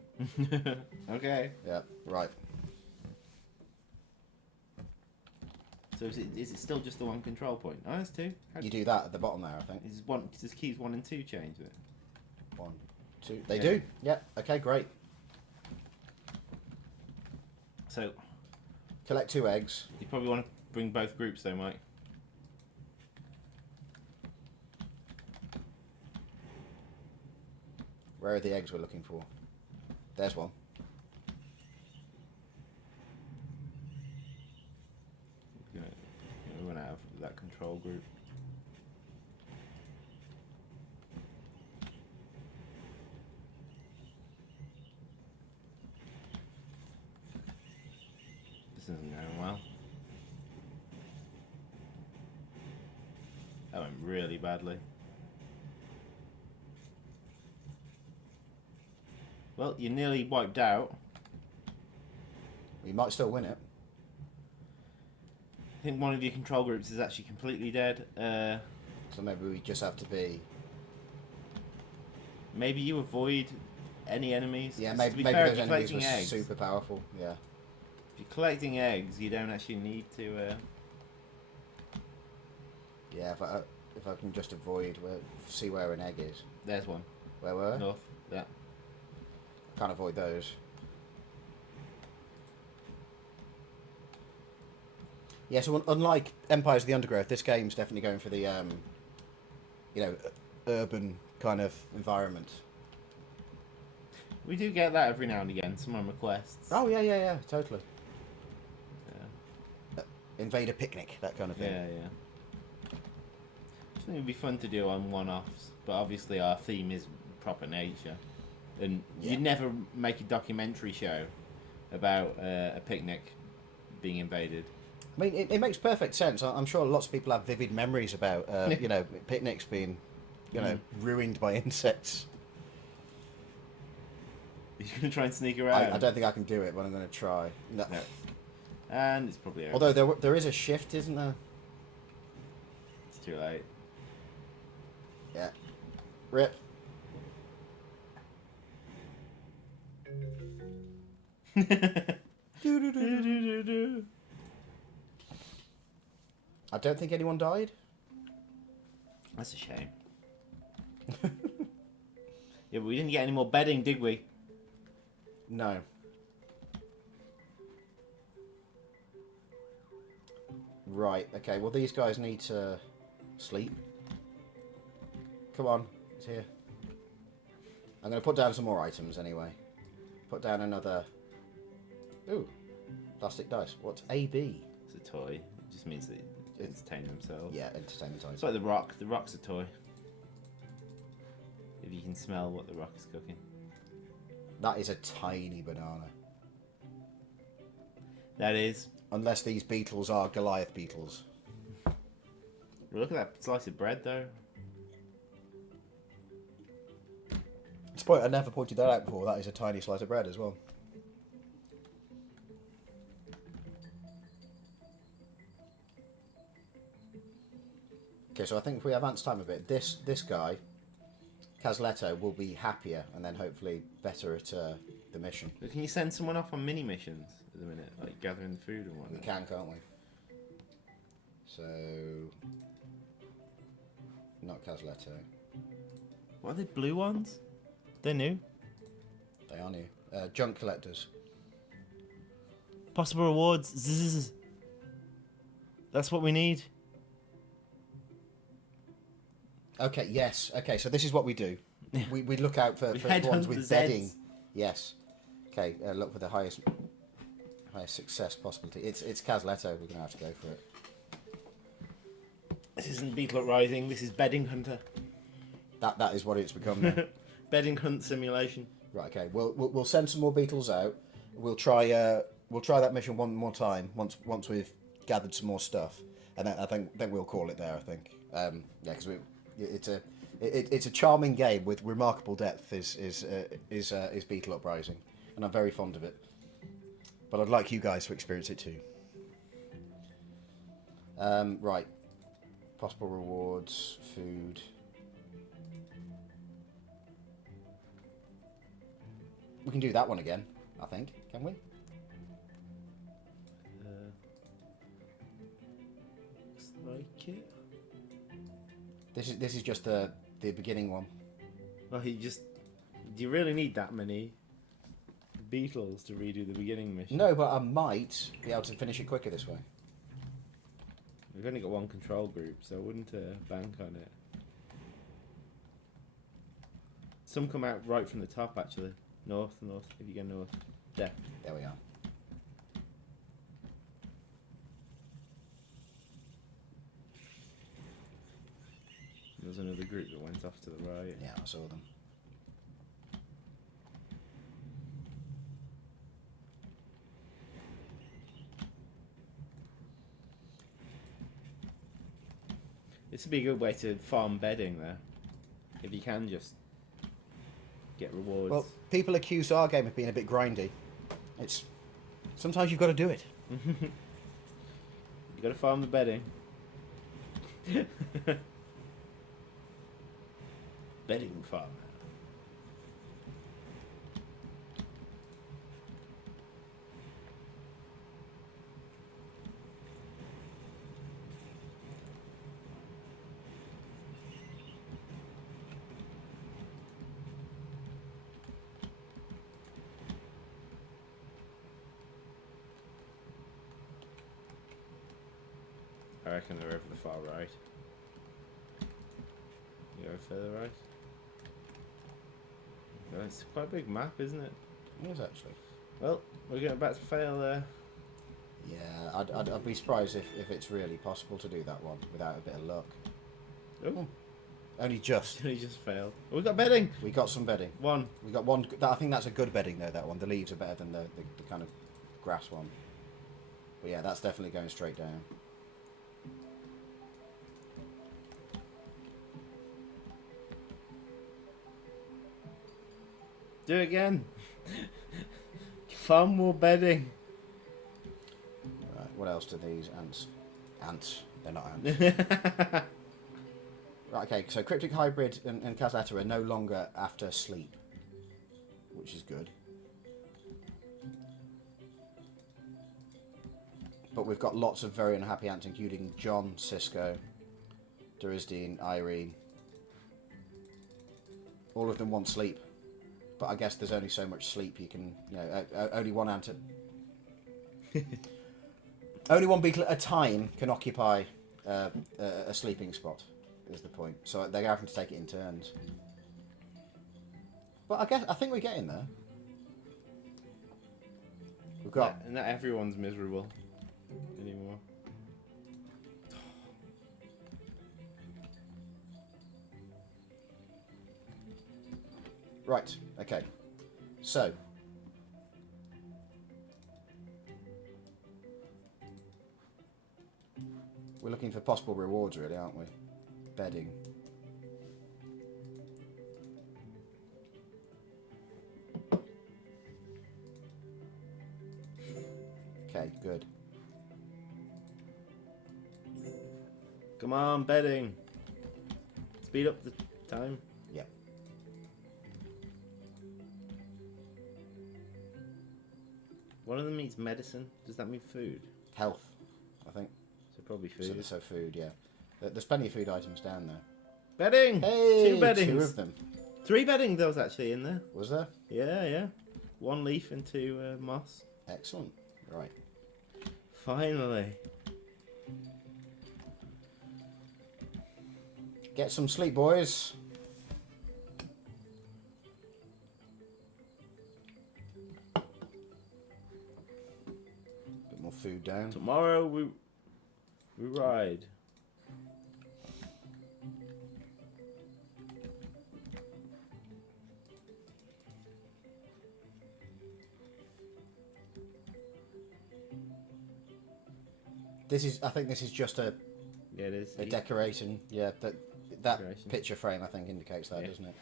Okay. Yeah. Right. So is it still just the one control point? Oh, that's 2. You do that at the bottom there, I think. Does keys 1 and 2 change it? 1, 2. They Yeah. do. Yeah. Okay. Great. So Collect 2 eggs. you probably want to bring both groups though, Mike. Where are the eggs we're looking for? There's one. We're gonna run out of that control group. This isn't going well. That went really badly. Well, you're nearly wiped out. We might still win it. I think one of your control groups is actually completely dead. So maybe we just have to be. Maybe you avoid any enemies. Yeah, 'Cause maybe, to be maybe fair, those if you're enemies were collecting eggs, super powerful. Yeah. if you're collecting eggs, you don't actually need to. Yeah, if I can just avoid see where an egg is. There's one. Where were? North. Yeah. Can't avoid those. Yeah, so unlike Empires of the Undergrowth, this game's definitely going for the urban kind of environment. We do get that every now and again. Someone requests. Oh yeah, totally. Yeah. Invader picnic, that kind of thing. Yeah, yeah. Something would be fun to do on one-offs, but obviously our theme is proper nature, and you'd never make a documentary show about a picnic being invaded. I mean, it makes perfect sense. I'm sure lots of people have vivid memories about, picnics being, ruined by insects. You're going to try and sneak around? I don't think I can do it, but I'm going to try. No. And it's probably over. Although there is a shift, isn't there? It's too late. Yeah. Rip. I don't think anyone died. That's a shame. Yeah, but we didn't get any more bedding, did we? No. Right, okay, well these guys need to sleep. Come on, it's here. I'm going to put down some more items anyway. Put down another... Ooh, plastic dice. What's AB? It's a toy. It just means they entertain themselves. Yeah, entertainment items. It's like the rock. The rock's a toy. If you can smell what the rock is cooking. That is a tiny banana. That is. Unless these beetles are Goliath beetles. Look at that slice of bread, though. It's point I never pointed that out before. That is a tiny slice of bread as well. Okay, so I think if we advance time a bit, this guy, Casletto, will be happier and then hopefully better at the mission. But can you send someone off on mini missions at the minute, like gathering the food and whatnot? We can, can't we? So, not Casletto. What are they, blue ones? They're new. They are new. Junk collectors. Possible rewards. Zzz. That's what we need. Okay, yes. Okay, so this is what we do. We look out for head ones hunt with the bedding. Zeds. Yes. Okay, look for the highest success possibility. It's Casletto. We're gonna have to go for it. This isn't Beetle Uprising. This is Bedding Hunter. That is what it's become now. Bedding hunt simulation. Right. Okay. We'll send some more beetles out. We'll try that mission one more time once we've gathered some more stuff, and then I think we'll call it there. I think. Yeah, because it's a charming game with remarkable depth. Is Beetle Uprising, and I'm very fond of it. But I'd like you guys to experience it too. Right. Possible rewards, food. We can do that one again, I think. Can we? Looks like it. This is just the beginning one. Well, do you really need that many beetles to redo the beginning mission? No, but I might be able to finish it quicker this way. We've only got one control group, so I wouldn't bank on it. Some come out right from the top, actually. North, if you go north. There. There we are. There was another group that went off to the right. Yeah, I saw them. This would be a good way to farm bedding there. If you can just get rewards. Well, people accuse our game of being a bit grindy. Sometimes you've got to do it. You got to farm the bedding. Bedding farmer. I reckon they're over the far right. You go further right. No, it's quite a big map, isn't it? It is actually. Well, we're about to fail there. Yeah, I'd be surprised if it's really possible to do that one without a bit of luck. Oh, Only just. he just failed. Oh, we got bedding. We got some bedding. One. We got one. I think that's a good bedding though. That one. The leaves are better than the kind of grass one. But yeah, that's definitely going straight down. Do it again. Far more bedding. Right. What else do these ants? Ants. They're not ants. Right. Okay. So Cryptic Hybrid and Casletta are no longer after sleep, which is good. But we've got lots of very unhappy ants, including John, Cisco, Durisdine, Irene. All of them want sleep. But I guess there's only so much sleep you can, only one ant only one beetle at a time can occupy a sleeping spot, is the point. So they're having to take it in turns. But I think we're getting there. We've got... Not everyone's miserable anymore. Right, okay. So... we're looking for possible rewards, really, aren't we? Bedding. Okay, good. Come on, bedding. Speed up the time. Yep. One of them eats medicine. Does that mean food? Health, I think. So probably food. So food, yeah. There's plenty of food items down there. Bedding! Hey, 2 beddings. 2 of them. 3 bedding there was actually in there. Was there? Yeah. 1 leaf and 2 moss. Excellent. Right. Finally. Get some sleep, boys. Bit more food down. Tomorrow we ride. I think this is just a Yeah, it is. decoration. Yeah, that Decoration. picture frame I think indicates that, Yeah. doesn't it?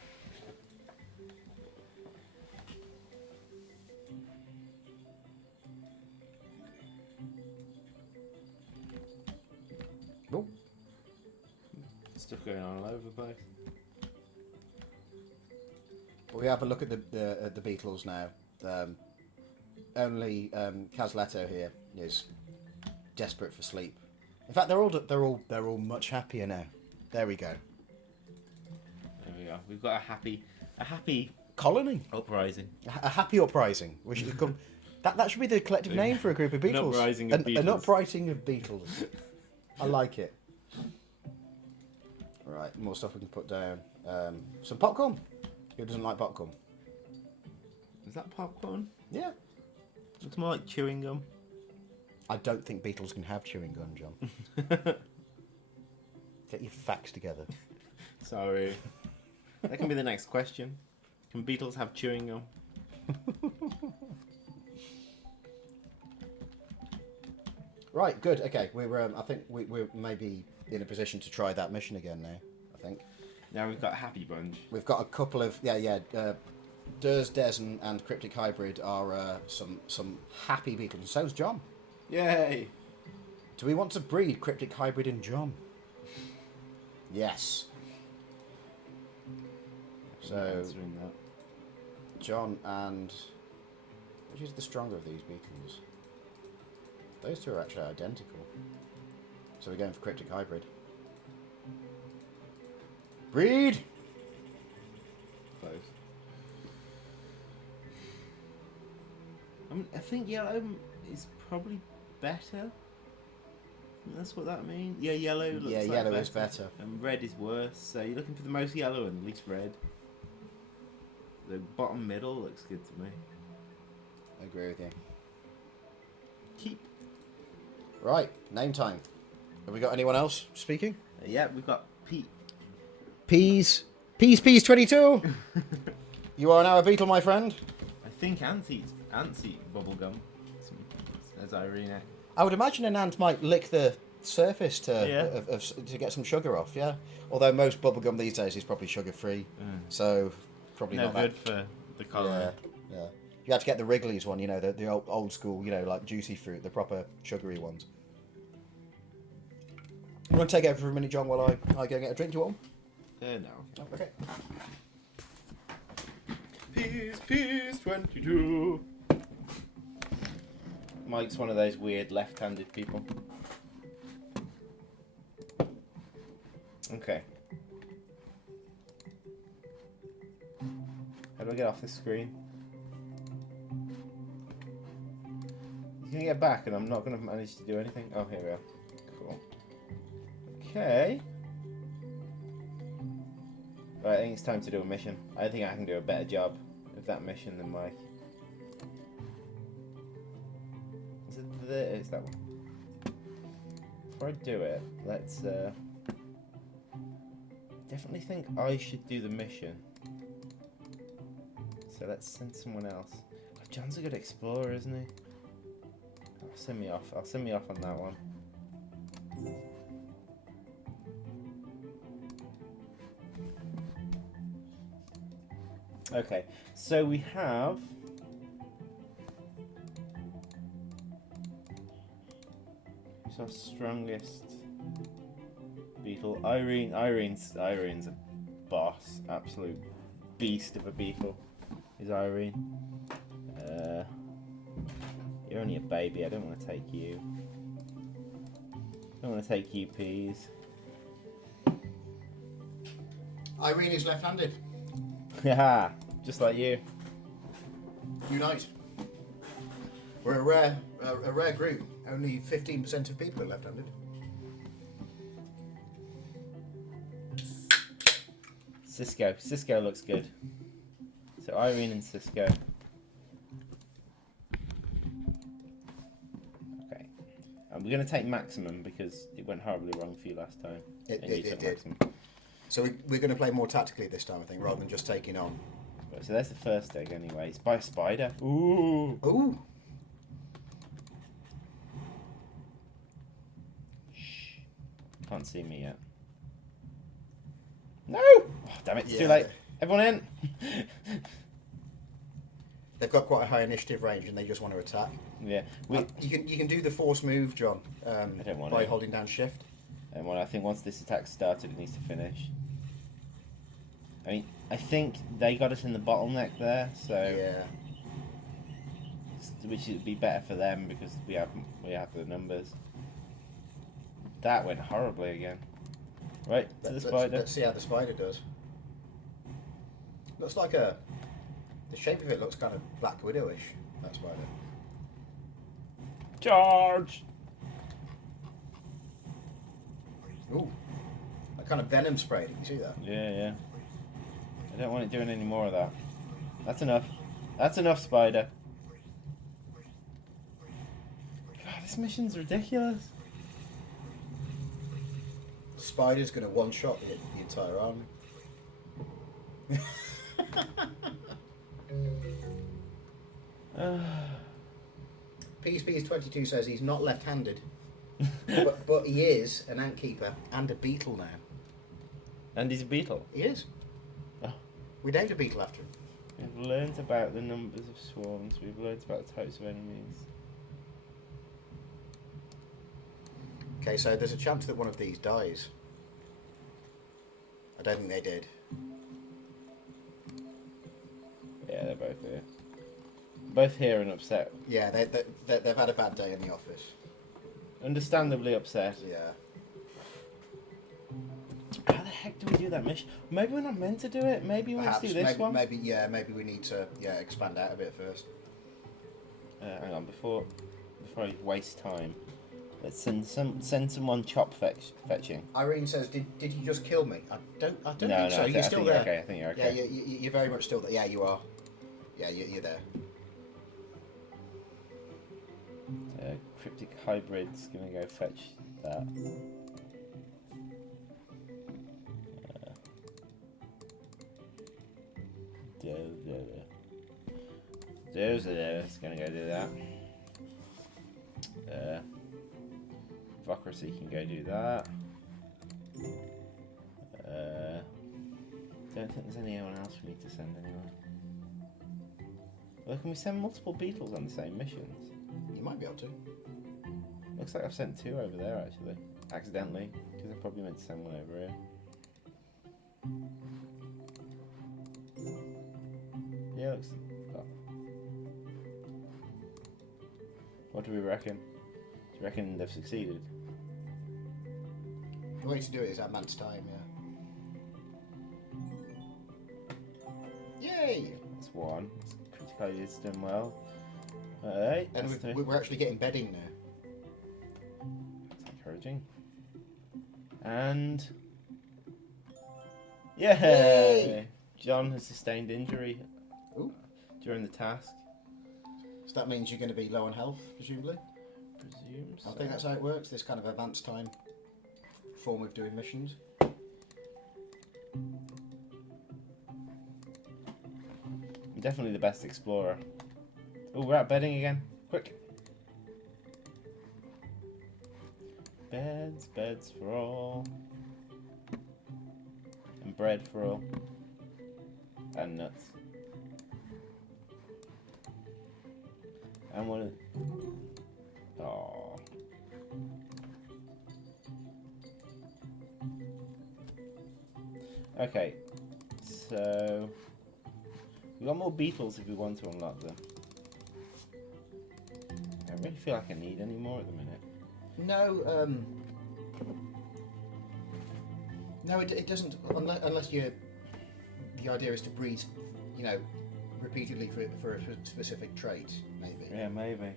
Oh, Stuff going on all over the place. we have a look at the beetles now. Only Casletto here is desperate for sleep. In fact, they're all much happier now. There we go. There we go. We've got a happy Colony. uprising. A happy uprising. We should come. That should be the collective name for a group of beetles. uprising of beetles. An uprising of beetles. I like it. Right, more stuff we can put down. Some popcorn. Who doesn't like popcorn? Is that popcorn? Yeah. Looks more like chewing gum. I don't think beetles can have chewing gum, John. Get your facts together. Sorry. That can be the next question. Can beetles have chewing gum? Right, good. Okay, I think we're maybe in a position to try that mission again now. I think Now we've got a happy bunch. we've got a couple of Durs, Des, and Cryptic Hybrid are some happy beetles. So's John. Yay! Do we want to breed Cryptic Hybrid and John? Yes. So Answering that. John and which is the stronger of these beetles? Those two are actually identical. So we're going for Cryptic Hybrid. Breed! Close. I think yellow is probably better. That's what that means. Yeah, yellow looks Yeah, like yellow is better. And red is worse. So you're looking for the most yellow and least red. The bottom middle looks good to me. I agree with you. Keep. Right, name time. Have we got anyone else speaking? Yeah, we've got Pete. Peas 22. You are now a beetle, my friend. I think ants eat bubblegum, says Irene. I would imagine an ant might lick the surface to Yeah. to get some sugar off, yeah. Although most bubblegum these days is probably sugar-free, so probably No not good that. for the colony. Yeah. You have to get the Wrigley's one, you know, the old school, you know, like juicy fruit, the proper sugary ones. You want to take over for a minute, John, while I go and get a drink? Do you want? No. Okay. Peas 22. Mike's one of those weird left-handed people. Okay. How do I get off this screen? You can get back and I'm not going to manage to do anything. Oh, here we are. Cool. Okay. Right, I think it's time to do a mission. I think I can do a better job of that mission than Mike. Is it it's that one. Before I do it, let's definitely think I should do the mission. So let's send someone else. Oh, John's a good explorer, isn't he? I'll send me off on that one. Okay, so we have who's our strongest beetle? Irene's a boss, absolute beast of a beetle. Is Irene? You're only a baby. I don't want to take you. I don't want to take you, Peas. Irene is left-handed. Haha, just like you. Unite. We're a rare group. Only 15% of people are left-handed. Cisco looks good. So Irene and Cisco. Okay. We're going to take maximum because it went horribly wrong for you last time. It you did. took maximum. So we're going to play more tactically this time, I think, rather than just taking on. Right, so there's the first egg anyway. It's by a spider. Ooh. Ooh. Shh. Can't see me yet. No! Oh, damn it, it's too late. Everyone in! They've got quite a high initiative range and they just want to attack. Yeah. You can do the force move, John, I don't want by to. holding down shift. And I think once this attack started, it needs to finish. I mean, I think they got us in the bottleneck there, so Yeah. which would be better for them because we have the numbers. That went horribly again. Right to the spider. Let's see how the spider does. Looks like the shape of it looks kind of Black Widowish. That spider. Charge! Ooh, that kind of venom spray. Did you see that? Yeah. I don't want it doing any more of that. That's enough. That's enough, spider. God, this mission's ridiculous. Spider's going to one-shot the entire army. Peas22 says he's not left-handed, but he is an ant keeper and a beetle now. And he's a beetle. He is. Oh. We named a beetle after him. We've learned about the numbers of swarms. We've learned about the types of enemies. Okay, so there's a chance that one of these dies. I don't think they did. Yeah, they're both here. Both here and upset. Yeah, they've had a bad day in the office. Understandably upset. Yeah. How the heck do we do that mission? Maybe we're not meant to do it. Maybe we must do this one. Maybe we need to expand out a bit first. Hang on, before I waste time, let's send someone chop fetching. Irene says, "Did you just kill me?" I don't think so. I You're still there. Okay, I think you're okay. Yeah, you're very much still there. Yeah, you are. Yeah, you're there. Cryptic hybrid's gonna go fetch that. It's gonna go do that. Democracy can go do that. Don't think there's anyone else we need to send anywhere. Well, can we send multiple beetles on the same missions? You might be able to. Looks like I've sent 2 over there actually, accidentally, because I probably meant to send one over here. Yeah, looks. Oh. What do we reckon? Do you reckon they've succeeded? The way to do it is at man's time, yeah. Yay! That's 1. It's critical, it's done well. Alright, And we're actually getting bedding now. That's encouraging. And yeah, Yay! John has sustained injury Ooh. during the task. So that means you're going to be low on health, presumably? Presume so. I think that's how it works, this kind of advanced time form of doing missions. I'm definitely the best explorer. Oh, we're out bedding again. Quick. Beds for all. And bread for all. And nuts. And one. Oh. Okay. So we got more beetles if we want to unlock them. I don't really feel like I need any more at the minute. No, it doesn't, unless the idea is to breed, you know, repeatedly for a specific trait, maybe. Yeah, maybe.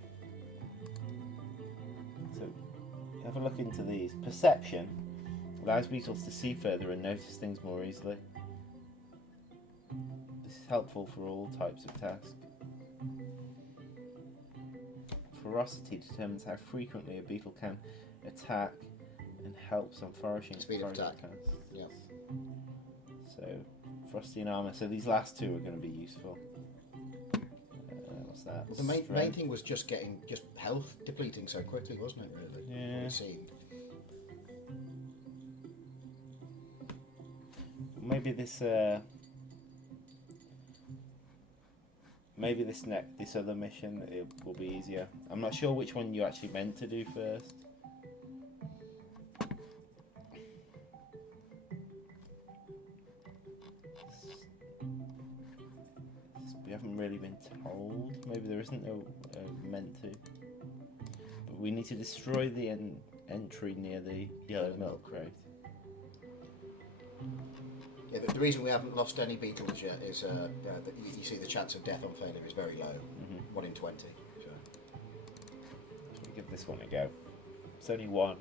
So, have a look into these. Perception allows beetles to see further and notice things more easily. This is helpful for all types of tasks. Ferocity determines how frequently a beetle can attack and helps on foraging. Speed of attack. Tasks. Yeah. So, ferocity and armor. So these last 2 are going to be useful. What's that? Well, the main thing was just getting health depleting so quickly, wasn't it? Really. Yeah. It seemed. Maybe this. Maybe this other mission it will be easier. I'm not sure which one you actually meant to do first. We haven't really been told. Maybe there isn't no meant to. But we need to destroy the entry near the yellow milk crate. Yeah, the reason we haven't lost any beetles yet is that you see the chance of death on failure is very low, 1 in 20. So. We'll give this one a go. It's only 1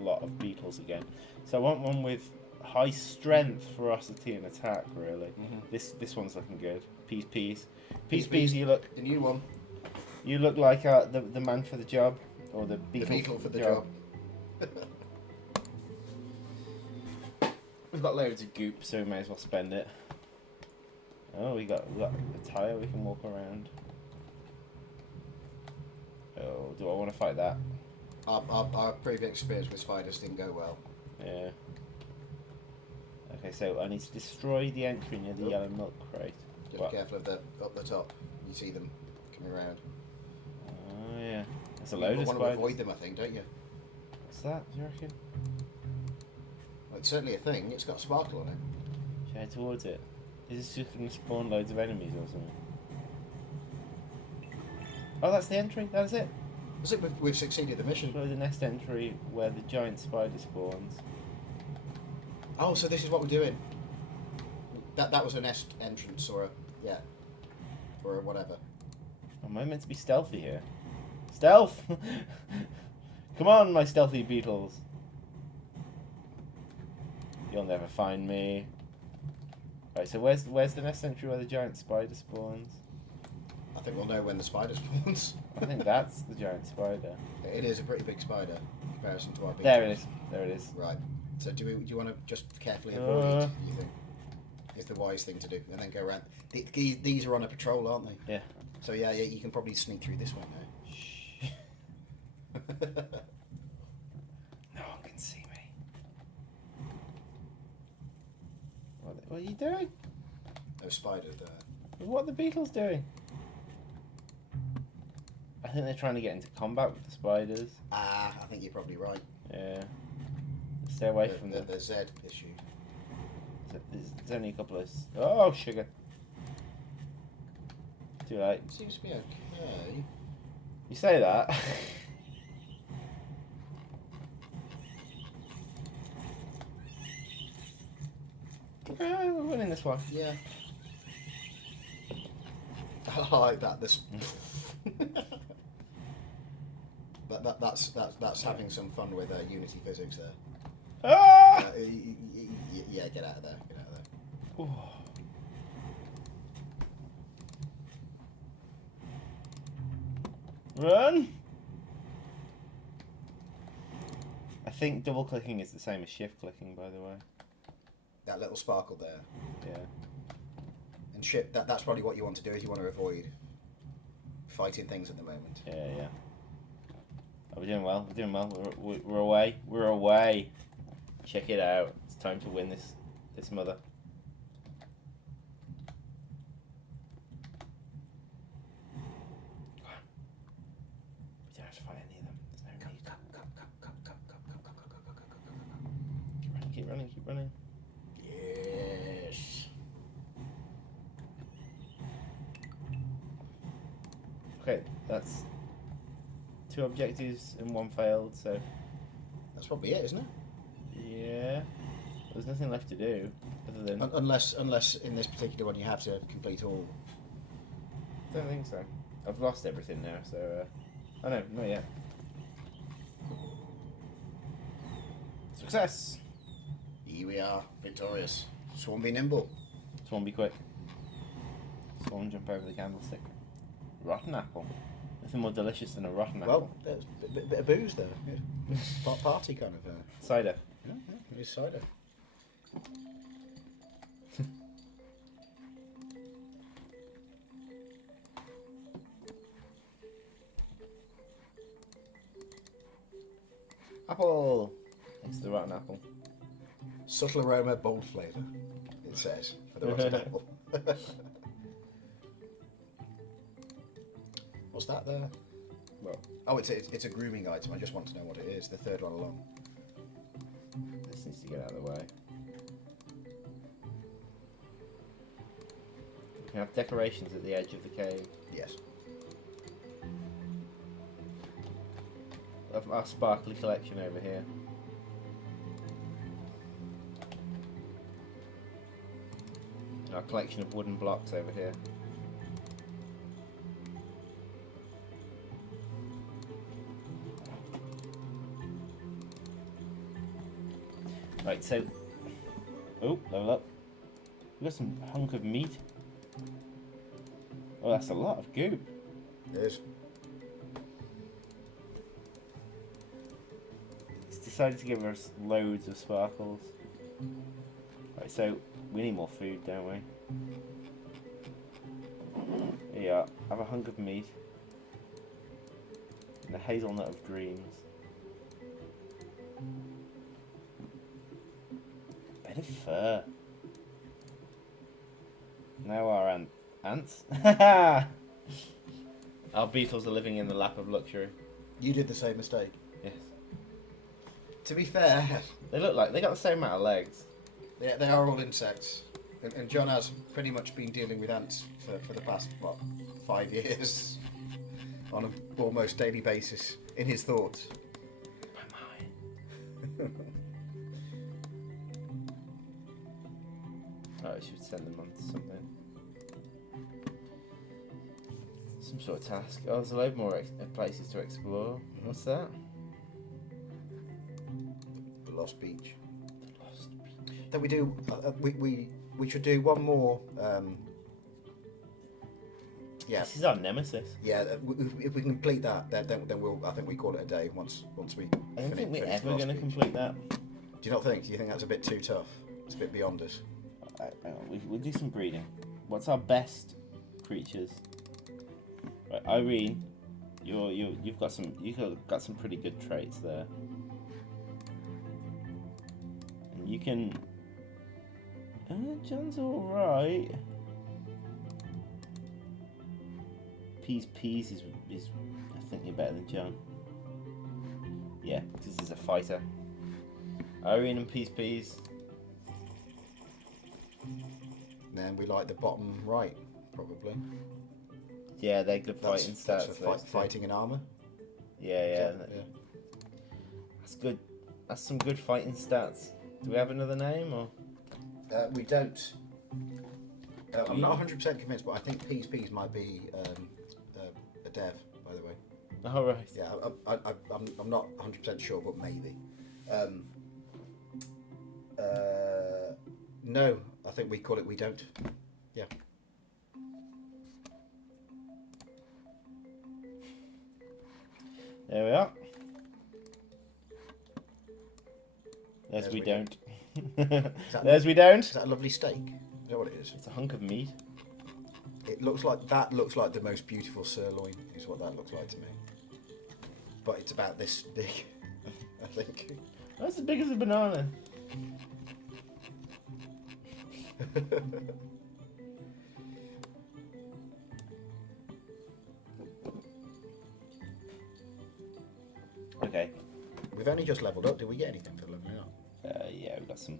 lot of beetles again. So I want one with high strength, ferocity, and attack. Really, this one's looking good. Peas. You look. The new one. You look like the man for the job, or the beetle for the job. We've got loads of goop, so we may as well spend it. Oh, we got a tyre we can walk around. Oh, do I want to fight that? Our previous experience with spiders didn't go well. Yeah. Okay, so I need to destroy the entry near the yellow milk crate. Just be careful of up the top. You see them coming around. Oh yeah. There's a load of spiders. You want to avoid them, I think, don't you? What's that, do you reckon? Well, it's certainly a thing. It's got sparkle on it. Should I head towards it? Is this just going to spawn loads of enemies or something? Oh, that's the entry. That's it. I think we've succeeded the mission. Destroy the nest entry where the giant spider spawns. Oh, so this is what we're doing. That was a nest entrance or or whatever. Am I meant to be stealthy here? Stealth! Come on, my stealthy beetles. You'll never find me. Right, so where's the nest entry where the giant spider spawns? I think we'll know when the spider spawns. I think that's the giant spider. It is a pretty big spider in comparison to our beetles. There it is. There it is. Right. So do you want to just carefully avoid? You think? is the wise thing to do, and then go around. These are on a patrol, aren't they? Yeah. So yeah, you can probably sneak through this way now. No one can see me. What are you doing? Those spiders there. What are the beetles doing? I think they're trying to get into combat with the spiders. I think you're probably right. Yeah. Stay away from them. The Z issue. There's only a couple of... Oh, sugar. Too late. Seems to be okay. You say that. Okay, we're winning this one. Yeah. I like that. This. That's having some fun with Unity physics there. Ah! Yeah, get out of there. Get out of there. Ooh. Run! I think double clicking is the same as shift clicking, by the way. That little sparkle there. Yeah. And shit, that's probably what you want to do if you want to avoid fighting things at the moment. Yeah. Oh, we're doing well. We're doing well. We're away. We're away. Check it out. It's time to win this mother. Come on. We don't have to fight any of them. There's no need. Keep running. Keep running. Yes. Okay, that's 2 objectives and 1 failed, so... That's probably it, isn't it? Yeah. There's nothing left to do, other than... Unless in this particular one you have to complete all. Don't think so. I've lost everything now, so... Oh no, not yet. Success! Here we are, victorious. Swan be nimble. Swan be quick. Swan jump over the candlestick. Rotten apple. Nothing more delicious than a rotten apple. Well, there's a bit of booze there. Good. Party kind of. Cider. Yeah, it's cider. Apple! It's the rotten apple. Subtle aroma, bold flavour. It says for the rotten apple. What's that there? Well, Oh, it's a grooming item. I just want to know what it is. The third one along. this needs to get out of the way. We can have decorations at the edge of the cave. Yes. Of our sparkly collection over here. Our collection of wooden blocks over here. Right, so... Oh, level up. We've got some hunk of meat. Oh, that's a lot of goop. It is. It's decided to give us loads of sparkles. Right, so we need more food, don't we? Here you are. Have a hunk of meat. And a hazelnut of dreams. Bit of fur. Now our ants. Our beetles are living in the lap of luxury. You did the same mistake. Yes. To be fair, They look like they got the same amount of legs. they are all insects. And John has pretty much been dealing with ants for the past, 5 years. On an almost daily basis in his thoughts. My mind. Oh, I should send them on to something. Some sort of task. Oh, there's a load more places to explore. What's that? The Lost Beach. The Lost Beach. Then we do. We should do one more. Yeah. This is our nemesis. Yeah. If we complete that, then we'll. I think we call it a day. Once we. I don't think we're finish ever Lost going to Beach. complete that. Do you not think? Do you think that's a bit too tough? It's a bit beyond us. hang on, we'll do some breeding. What's our best creatures? Right, Irene, you've got some pretty good traits there. And you can. John's all right. Peas is I think you're better than John. Yeah, because he's a fighter. Irene and Peas. Then we like the bottom right, probably. Yeah, they're good fighting That's stats. for fighting and armor. Yeah. That's good. That's some good fighting stats. Do we have another name or? We don't. I'm not 100% convinced, but I think Peas might be a dev, by the way. Oh right. Yeah, I'm not 100% sure, but maybe. No, I think we call it we don't. Yeah. There we are. There's we don't. There's we don't. Is that a lovely steak? Is that what it is? It's a hunk of meat. It looks like the most beautiful sirloin. Is what that looks like to me. But it's about this big, I think. That's as big as a banana. Okay. We've only just leveled up. Did we get anything for leveling up? Yeah, we've got some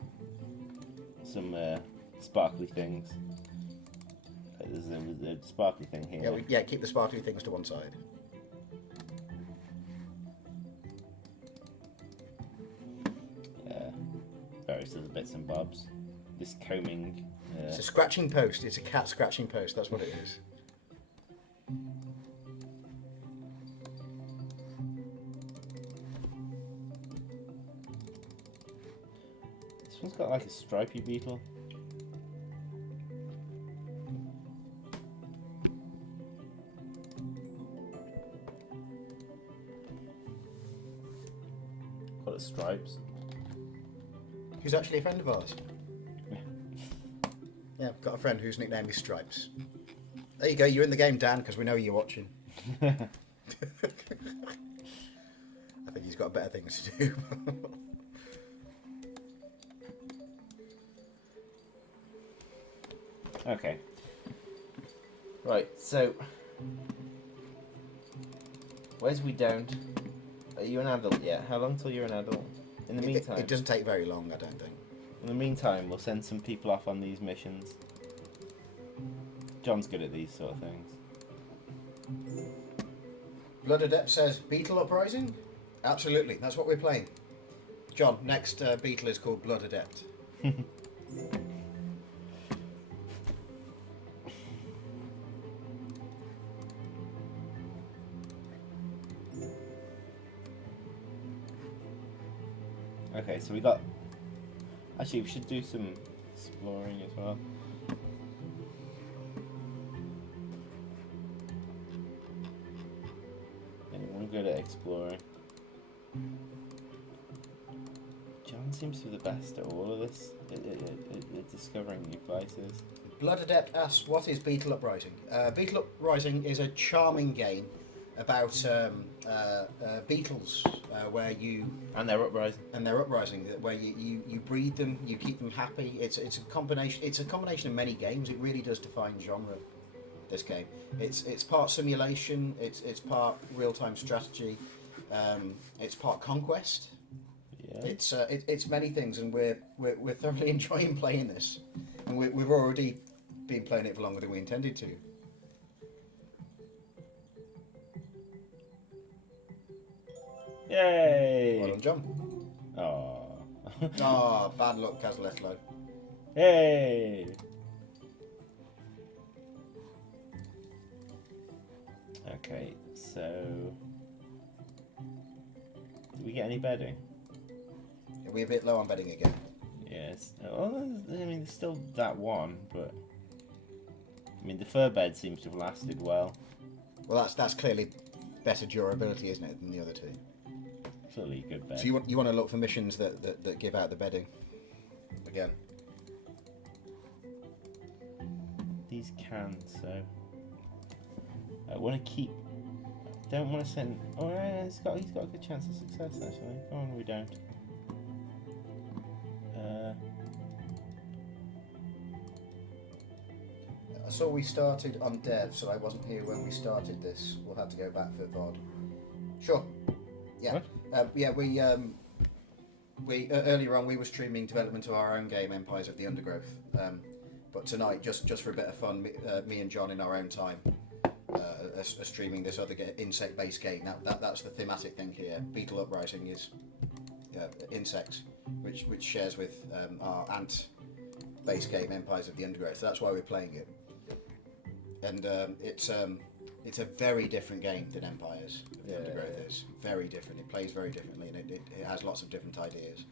sparkly things. There's a sparkly thing here. Yeah, keep the sparkly things to one side. Various other bits and bobs. This combing. It's a scratching post. It's a cat scratching post. That's what it is. This one's got like a stripy beetle. Call it stripes. Who's actually a friend of ours. Yeah, I've got a friend whose nickname is Stripes. There you go, you're in the game, Dan, because we know you're watching. I think he's got better things to do. Okay. Right, so where's we don't? Are you an adult yet? How long till you're an adult? In the meantime, it doesn't take very long, I don't think. In the meantime, we'll send some people off on these missions. John's good at these sort of things. Blood Adept says Beetle Uprising? Absolutely, that's what we're playing. John, next Beetle is called Blood Adept. Okay, so we got. Actually, we should do some exploring as well. Anyone good at exploring? John seems to be the best at all of this, at discovering new places. Blood Adept asks, what is Beetle Uprising? Beetle Uprising is a charming game about beetles where you... And they're uprising. And they're uprising, where you breed them, you keep them happy. It's a combination of many games. It really does define genre, this game. It's part simulation, it's part real-time strategy, it's part conquest. Yeah. It's many things, and we're thoroughly enjoying playing this. And we've already been playing it for longer than we intended to. Yay! Well done, John. Oh. Bad luck, Kazletlo. Hey! Okay, so... Did we get any bedding? Are we a bit low on bedding again? Yes. Well, I mean, there's still that one, but... I mean, the fur bed seems to have lasted well. Well, that's clearly better durability, isn't it, than the other two? Clearly a good bed. So you want to look for missions that give out the bedding again. these can, so I want to keep. Don't want to send. Oh, yeah, he's got a good chance of success actually. Go on, we don't. I saw we started on dev, so I wasn't here when we started this. We'll have to go back for VOD. Sure. Yeah. Yeah, we earlier on we were streaming development of our own game, Empires of the Undergrowth. But tonight, just for a bit of fun, me and John in our own time are streaming this other insect-based game. Now that's the thematic thing here. Beetle Uprising is insects, which shares with our ant-based game, Empires of the Undergrowth. So that's why we're playing it. And it's a very different game than Empires of the Undergrowth is. Very different. It plays very differently, and it has lots of different ideas.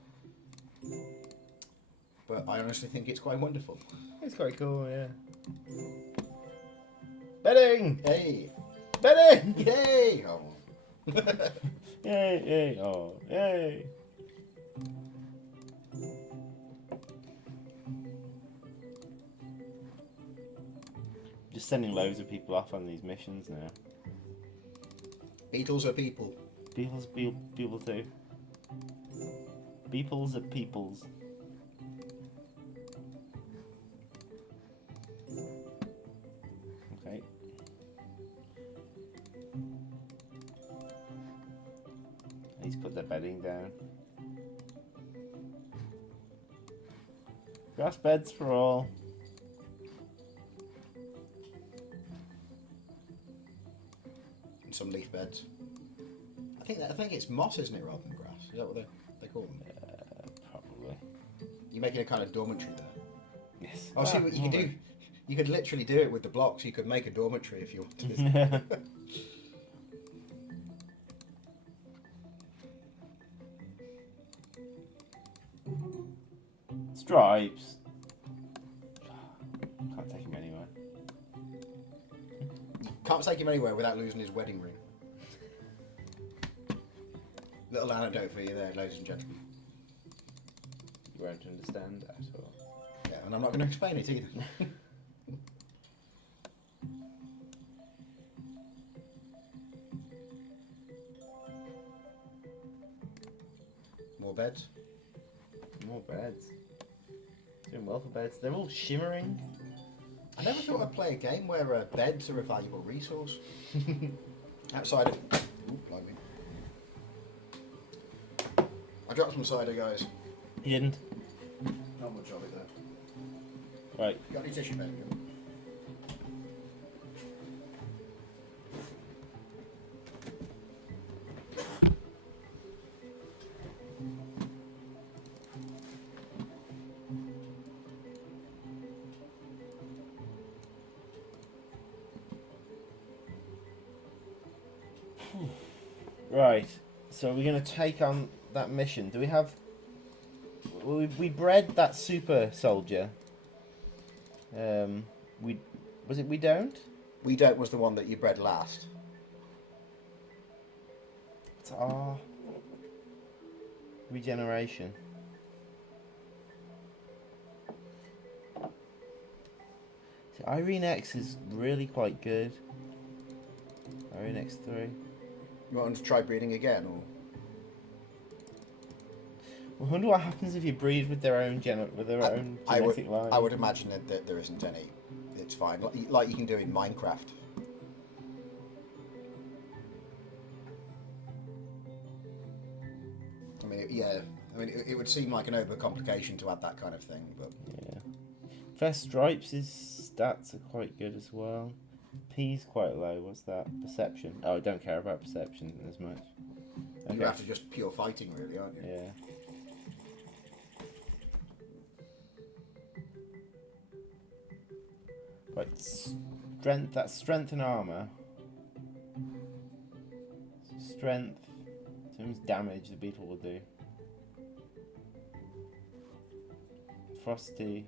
But I honestly think it's quite wonderful. It's quite cool, yeah. Bedding! Hey! Bedding! Yay! Oh. Yay! Yay! Oh! Yay! Just sending loads of people off on these missions now. Beetles are people. People's people too. Peoples are peoples. Okay. He's put the bedding down. Grass beds for all. And some leaf beds. I think it's moss, isn't it, rather than grass? Is that what they call them? Probably. You're making a kind of dormitory there. Yes. Oh, see what you could do. You could literally do it with the blocks. You could make a dormitory if you wanted. Stripes. Can't take him anywhere. Can't take him anywhere without losing his wedding ring. Little anecdote for you there, ladies and gentlemen. You won't understand at all. Yeah, and I'm not going to explain it either. More beds. More beds. Doing well for beds. They're all shimmering. I never thought I'd play a game where beds are a valuable resource. Outside of... Ooh, blimey. I dropped some cider, guys. You didn't? Not much of it there. Right. You got any tissue, baby? Right. So we're going to take on that mission. Do we have... We bred that super soldier. We don't? We Don't was the one that you bred last. It's our regeneration. So Irene X is really quite good. Irene X3. You want to try breeding again, or? I wonder what happens if you breed with their own genetic line. I would imagine that there isn't any. It's fine, like you can do in Minecraft. I mean, yeah. I mean, it would seem like an overcomplication to add that kind of thing, but Yeah. First Stripes' stats are quite good as well. P's quite low. What's that? Perception. Oh, I don't care about perception as much. Okay. you're after just pure fighting, really, aren't you? Yeah. Right, strength. That's strength and armor. Strength. In terms of damage, the beetle will do. Frosty.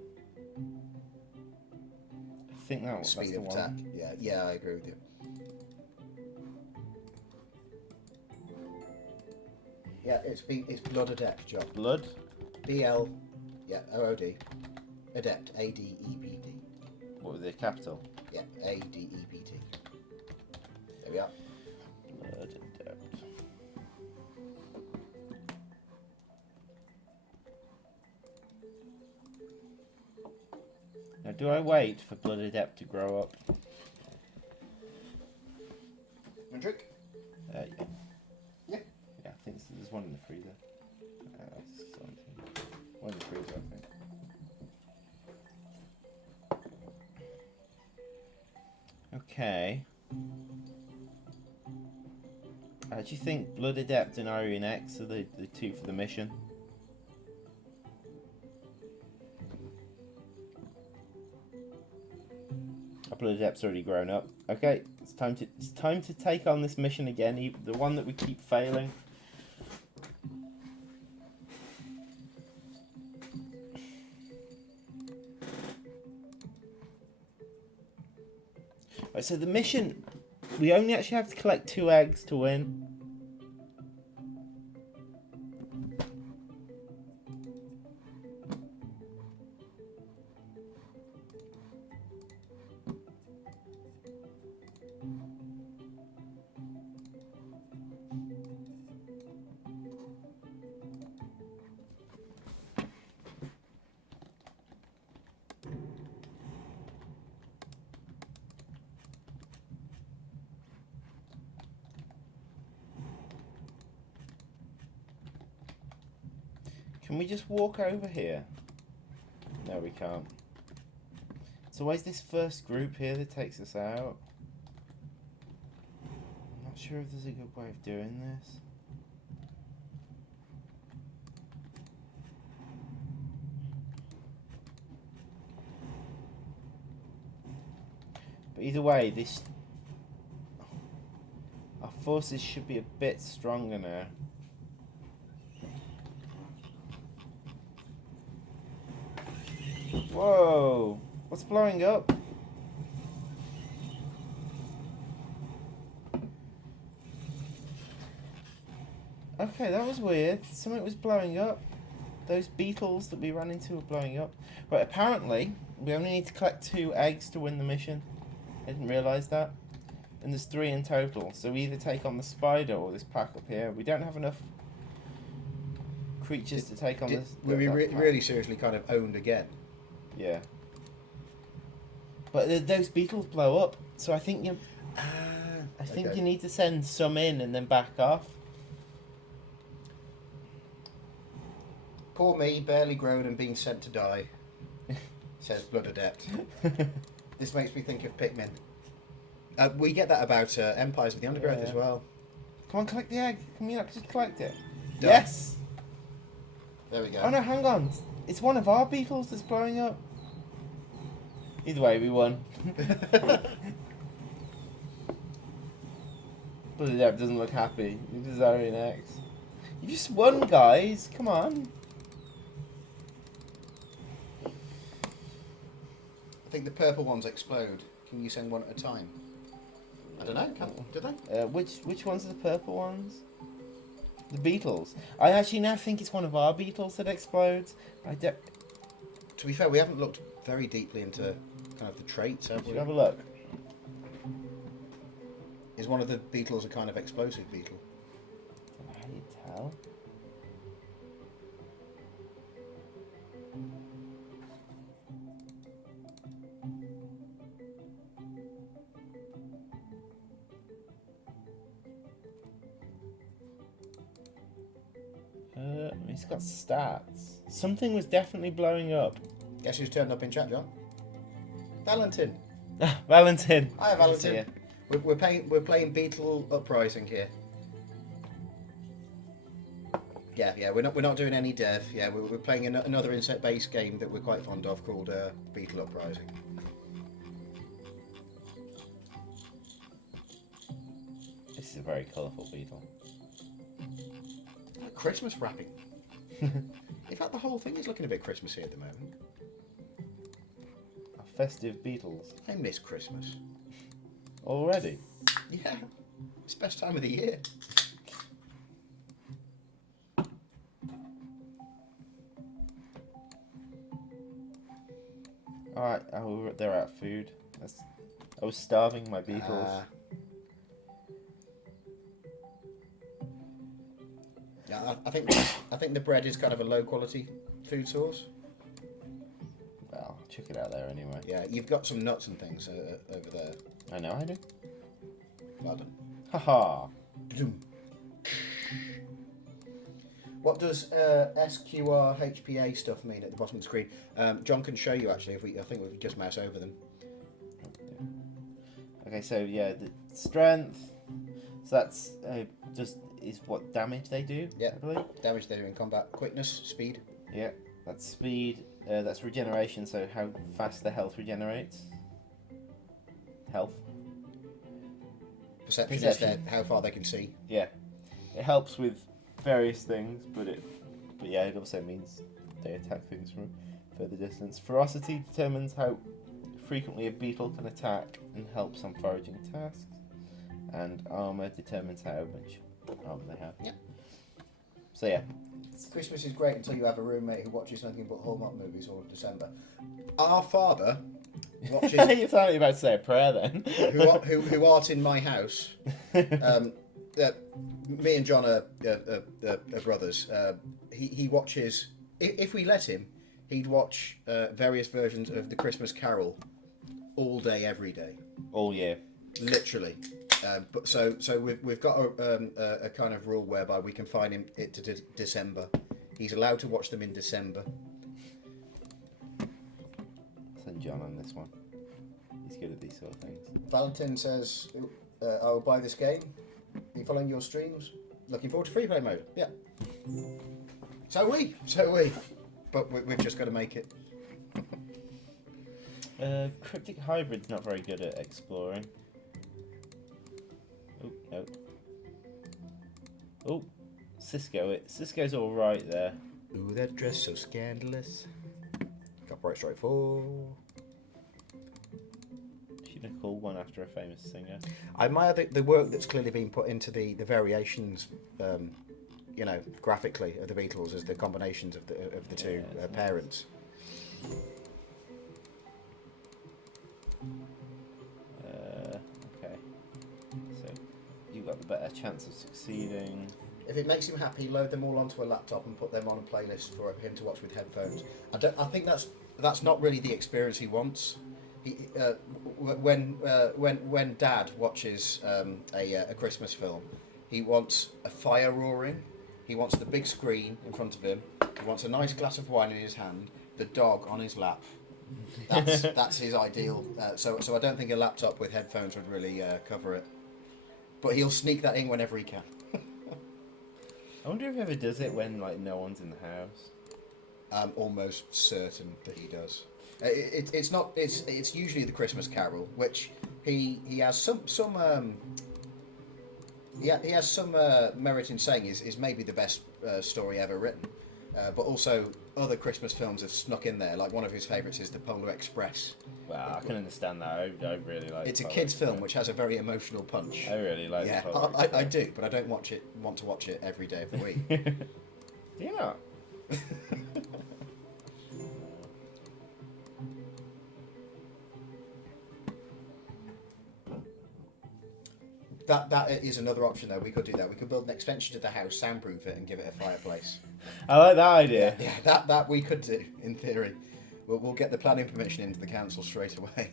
I think that's Speed the of one. attack. Yeah, I agree with you. Yeah, it's blood adept, John. Blood. BL, yeah, OOD. Adept, ADEPD. What was the capital? Yeah, ADEPT. There we are. Blood Adept. Now, do I wait for Blood Adept to grow up? Drink? Yeah. Yeah. Yeah, I think there's one in the freezer. One in the freezer, I think. Okay. I actually think Blood Adept and Iron X are the two for the mission. Our Blood Adept's already grown up. Okay, it's time to take on this mission again, the one that we keep failing. Right, so the mission, we only actually have to collect 2 eggs to win. Can we just walk over here? No, we can't. So where's this first group here that takes us out? I'm not sure if there's a good way of doing this. But either way, our forces should be a bit stronger now. Whoa! What's blowing up? Okay, that was weird. Something was blowing up. Those beetles that we ran into were blowing up. Right, apparently, we only need to collect 2 eggs to win the mission. I didn't realise that. And there's 3 in total. So we either take on the spider or this pack up here. We don't have enough creatures to take on this. Were we really seriously kind of owned again? Yeah. But those beetles blow up, so I think you. I think okay. you need to send some in and then back off. Poor me, barely grown and being sent to die, says Blood Adept. This makes me think of Pikmin. We get that about Empires of the Undergrowth as well. Come on, collect the egg. Can you not just collect it? Done. Yes! There we go. Oh no, hang on. It's one of our beetles that's blowing up. Either way, we won. Blood Adept doesn't look happy. He does Iron X. You just won, guys. Come on. I think the purple ones explode. Can you send one at a time? I don't know. Do they? Which ones are the purple ones? The beetles. I actually now think it's one of our beetles that explodes. To be fair, we haven't looked very deeply into kind of the traits, have we? Should we have a look? Is one of the beetles a kind of explosive beetle? How do you tell? He's got stats. Something was definitely blowing up. Guess who's turned up in chat, John? Valentin. Valentin. Hi, Valentin. We're playing Beetle Uprising here. Yeah. We're not doing any dev. Yeah, we're playing another insect-based game that we're quite fond of called Beetle Uprising. This is a very colourful beetle. Christmas wrapping. In fact, the whole thing is looking a bit Christmassy at the moment. Our festive beetles. I miss Christmas. Already? Yeah, it's the best time of the year. Alright, oh, they're out of food. I was starving my beetles. Yeah, I think the bread is kind of a low quality food source. Well, check it out there anyway. Yeah, you've got some nuts and things over there. I know I do. Well done. Haha. What does SQRHPA stuff mean at the bottom of the screen? John can show you actually. I think we could just mouse over them. Okay, so yeah, the strength. So that's just is what damage they do. Yeah, I believe. damage they do in combat. Quickness, speed. Yeah, that's speed. That's regeneration. So how fast the health regenerates. Health. Perception is their, how far they can see. Yeah, it helps with various things, but yeah, it also means they attack things from further distance. Ferocity determines how frequently a beetle can attack and helps on foraging tasks, and armor determines how much armor they have. Yeah. So yeah, Christmas is great until you have a roommate who watches nothing but Hallmark movies all of December. Our father watches. You thought you were about to say a prayer then. who aren't in my house. Me and John are brothers. He watches. If we let him, he'd watch various versions of the Christmas Carol all day, every day. All year. Literally. But so we've got a kind of rule whereby we confine him it to December. He's allowed to watch them in December. Send John on this one. He's good at these sort of things. Valentin says, "I will buy this game. Are you following your streams? Looking forward to free play mode." Yeah. So we. But we've just got to make it. Cryptic Hybrid's not very good at exploring. Oh, no. Oh, Cisco. Cisco's all right there. Ooh, that dress so scandalous. Copyright strike 4. Should have called one after a famous singer. I admire the work that's clearly been put into the variations, graphically of the Beatles as the combinations of the two parents. Okay. So you've got the better chance of succeeding. If it makes him happy, load them all onto a laptop and put them on a playlist for him to watch with headphones. I think that's not really the experience he wants. When Dad watches a Christmas film, he wants a fire roaring. He wants the big screen in front of him. He wants a nice glass of wine in his hand. The dog on his lap. That's his ideal. So I don't think a laptop with headphones would really cover it. But he'll sneak that in whenever he can. I wonder if he ever does it when no one's in the house. I'm almost certain that he does. It's not. It's usually the Christmas Carol, which he has some merit in saying is maybe the best story ever written. But also other Christmas films have snuck in there. Like one of his favourites is The Polar Express. Well, I can understand that. I really like. It's a kids' film which has a very emotional punch. I really like. Yeah, I do, but I don't want to watch it every day of the week. Do you not? That is another option though. We could do that. We could build an extension to the house, soundproof it, and give it a fireplace. I like that idea. Yeah, that we could do in theory. We'll get the planning permission into the council straight away.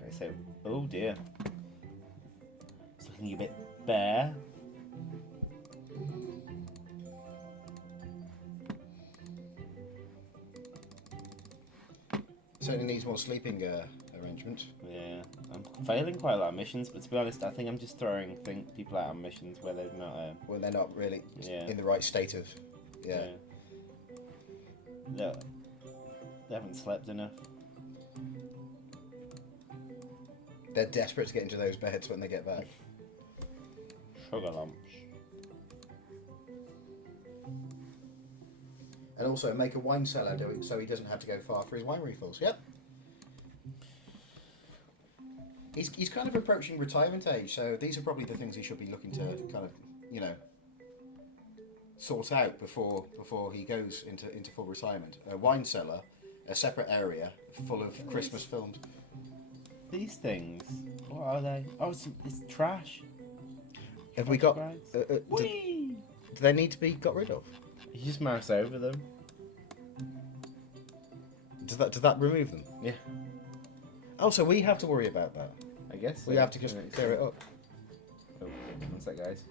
Okay, so oh dear, it's looking a bit bare. Certainly needs more sleeping arrangements. Yeah, I'm failing quite a lot of missions, but to be honest, I think I'm just throwing people out on missions where they've not. When they're not really in the right state of. Yeah. No, they haven't slept enough. They're desperate to get into those beds when they get back. Sugar lumps. And also make a wine cellar so he doesn't have to go far for his wine refills. Yep. He's kind of approaching retirement age, so these are probably the things he should be looking to kind of, sort out before he goes into full retirement. A wine cellar, a separate area full of Christmas films. These things, what are they? Oh, it's trash. Have we got? Whee! Do they need to be got rid of? You just mouse over them. Does that remove them? Yeah. Oh, so we have to worry about that. I guess so. We have to just clear it up. Oh, one sec, guys.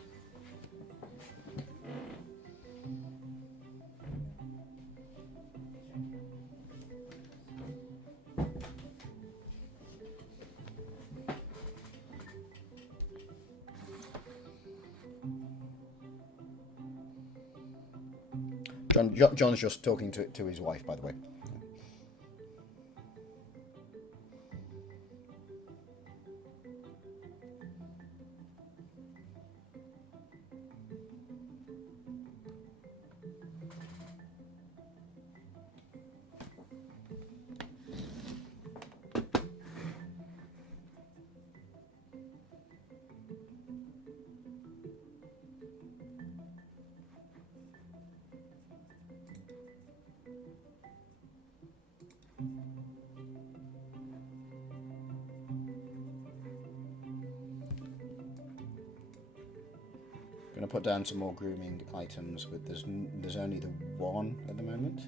John's just talking to his wife, by the way. Going to put down some more grooming items, but there's only the one at the moment.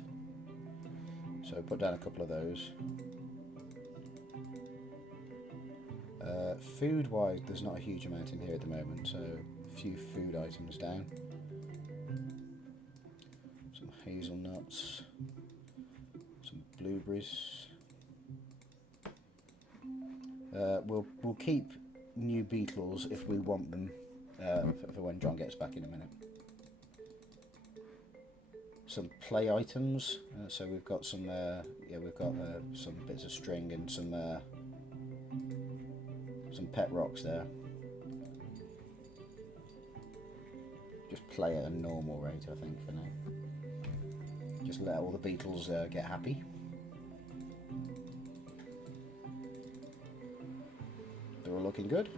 So put down a couple of those. Food-wise, there's not a huge amount in here at the moment, so a few food items down. Some hazelnuts, some blueberries. We'll keep new beetles if we want them. For when John gets back in a minute. Some play items. So we've got some. We've got some bits of string and some pet rocks there. Just play at a normal rate, I think, for now. Just let all the beetles get happy. They're all looking good.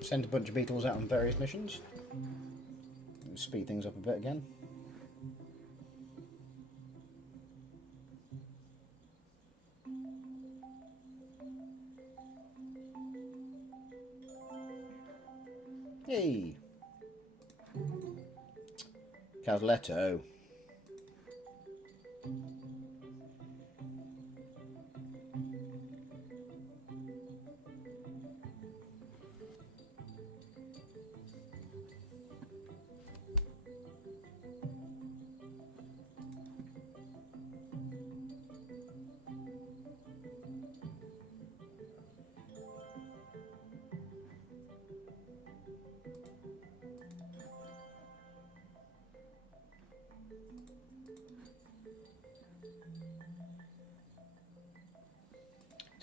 Send a bunch of beetles out on various missions. Speed things up a bit again. Hey! Casletto.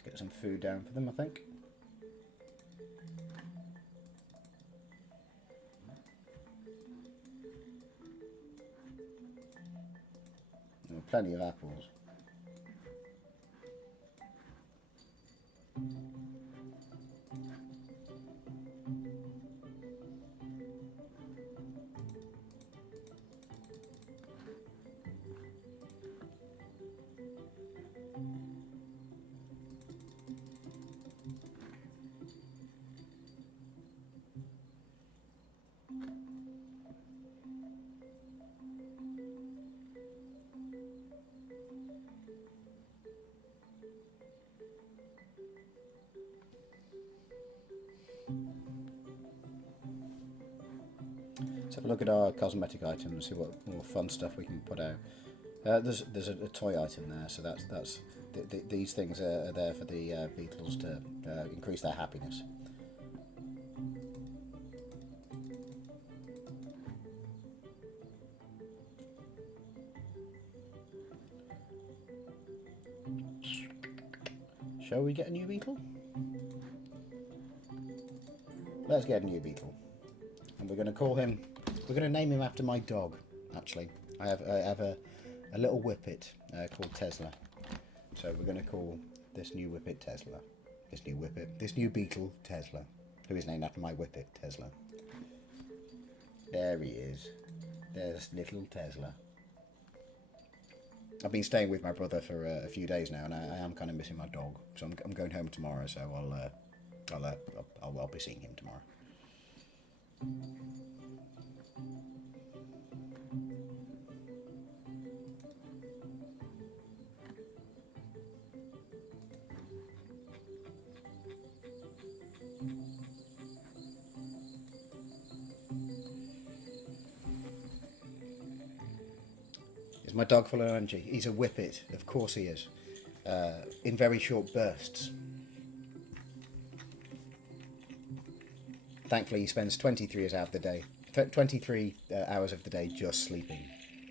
Get some food down for them, I think. There are plenty of apples. look at our cosmetic items, see what more fun stuff we can put out. There's a toy item there, so that's these things are there for the beetles to increase their happiness. Shall we get a new beetle? Let's get a new beetle, and we're going to call him. We're going to name him after my dog. Actually, I have a little whippet called Tesla. So we're going to call this new whippet Tesla. This new beetle Tesla, who is named after my whippet Tesla. There he is. There's little Tesla. I've been staying with my brother for a few days now, and I am kind of missing my dog. So I'm going home tomorrow. So I'll be seeing him tomorrow. Is my dog full of energy? He's a whippet, of course he is. In very short bursts. Thankfully, he spends 23 hours out of the day, 23 hours of the day just sleeping,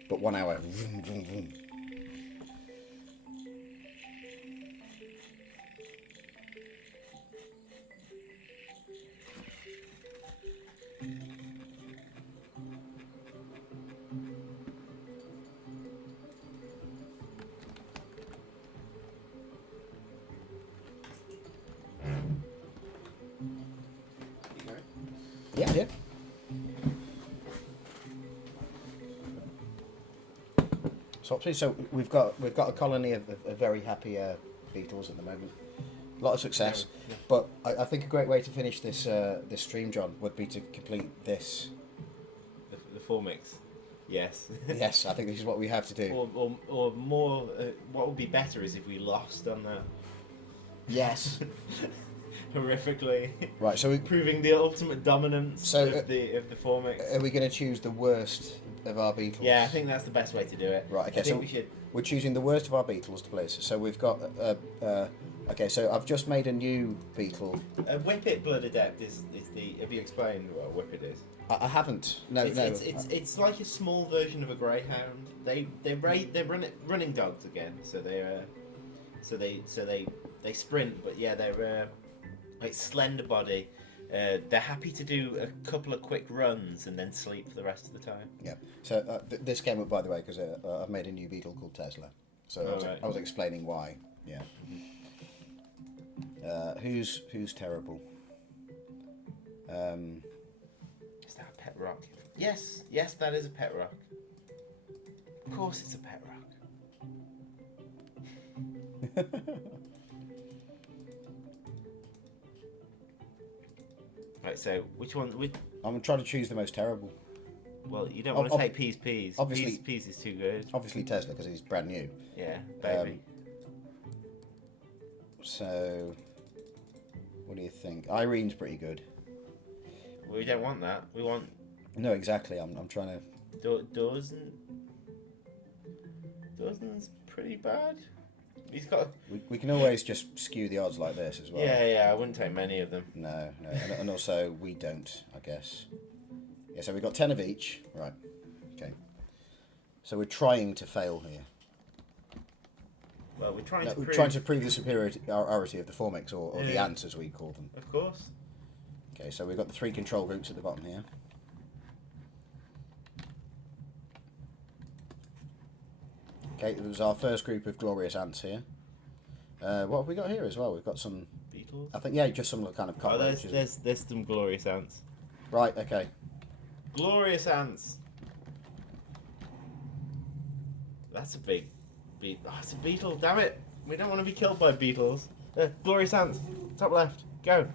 but 1 hour. Vroom, vroom, vroom. Yeah. So we've got a colony of very happy beetles at the moment. A lot of success, Yeah. But I think a great way to finish this this stream, John, would be to complete this. The formix. Yes. Yes, I think this is what we have to do. Or more. What would be better is if we lost on the. Yes. Horrifically. Right. So proving the ultimate dominance of the formix. Are we going to choose the worst of our beetles? Yeah, I think that's the best way to do it. Right. Okay. I think we should. We're choosing the worst of our beetles to place. So we've got. Okay. So I've just made a new beetle. A whippet blood adept is the. Have you explained what a whippet is? I haven't. No. It's like a small version of a greyhound. They're running dogs again. So they sprint, but yeah, they're like slender body. They're happy to do a couple of quick runs and then sleep for the rest of the time. Yeah. So this came up, by the way, because I've made a new beetle called Tesla. So I was explaining why. Yeah. Who's terrible? Is that a pet rock? Yes, that is a pet rock. Of course, it's a pet rock. Right, so which one? I'm trying to choose the most terrible. Well, you don't want to take Peas. Obviously, Peas is too good. Obviously Tesla, because he's brand new. Yeah, baby. So, what do you think? Irene's pretty good. We don't want that. We want. No, exactly. I'm trying to. Dawson's pretty bad. He's got. We can always just skew the odds like this as well. Yeah. I wouldn't take many of them. No, and also we don't, I guess. Yeah, so we've got 10 of each. Right. Okay. So we're trying to fail here. Well, we're trying to prove the superiority of the formix, or the ants as we call them. Of course. Okay, so we've got the 3 control groups at the bottom here. Okay, it was our first group of glorious ants here. What have we got here as well? We've got some beetles. I think, yeah, just some kind of cockroaches. There's some glorious ants. Right. Okay. Glorious ants. That's a big beetle. Oh, it's a beetle. Damn it! We don't want to be killed by beetles. Glorious ants. Top left. Go.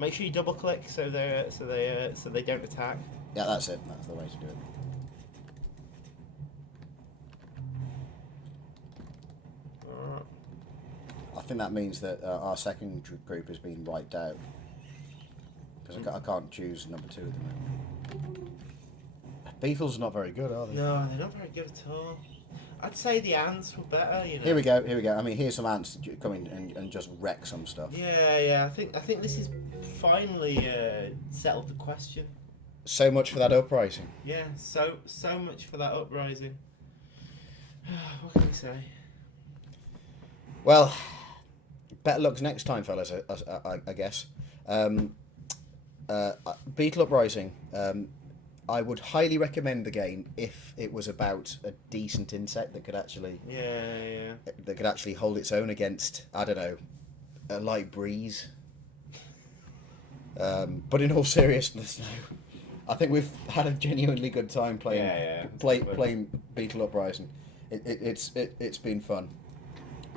Make sure you double click so they don't attack. Yeah, that's it. That's the way to do it. I think that means that our second group has been wiped out. because I can't choose number 2 at the moment. Beetles are not very good, are they? No, they're not very good at all. I'd say the ants were better, you know. Here we go. I mean, here's some ants come in and just wreck some stuff. Yeah. I think this is finally settled the question. So much for that uprising. Yeah, so much for that uprising. What can we say? Well, better luck next time, fellas. I guess. Beetle Uprising. I would highly recommend the game if it was about a decent insect that could actually hold its own against, I don't know, a light breeze. But in all seriousness, no. I think we've had a genuinely good time playing playing Beetle Uprising. It's been fun.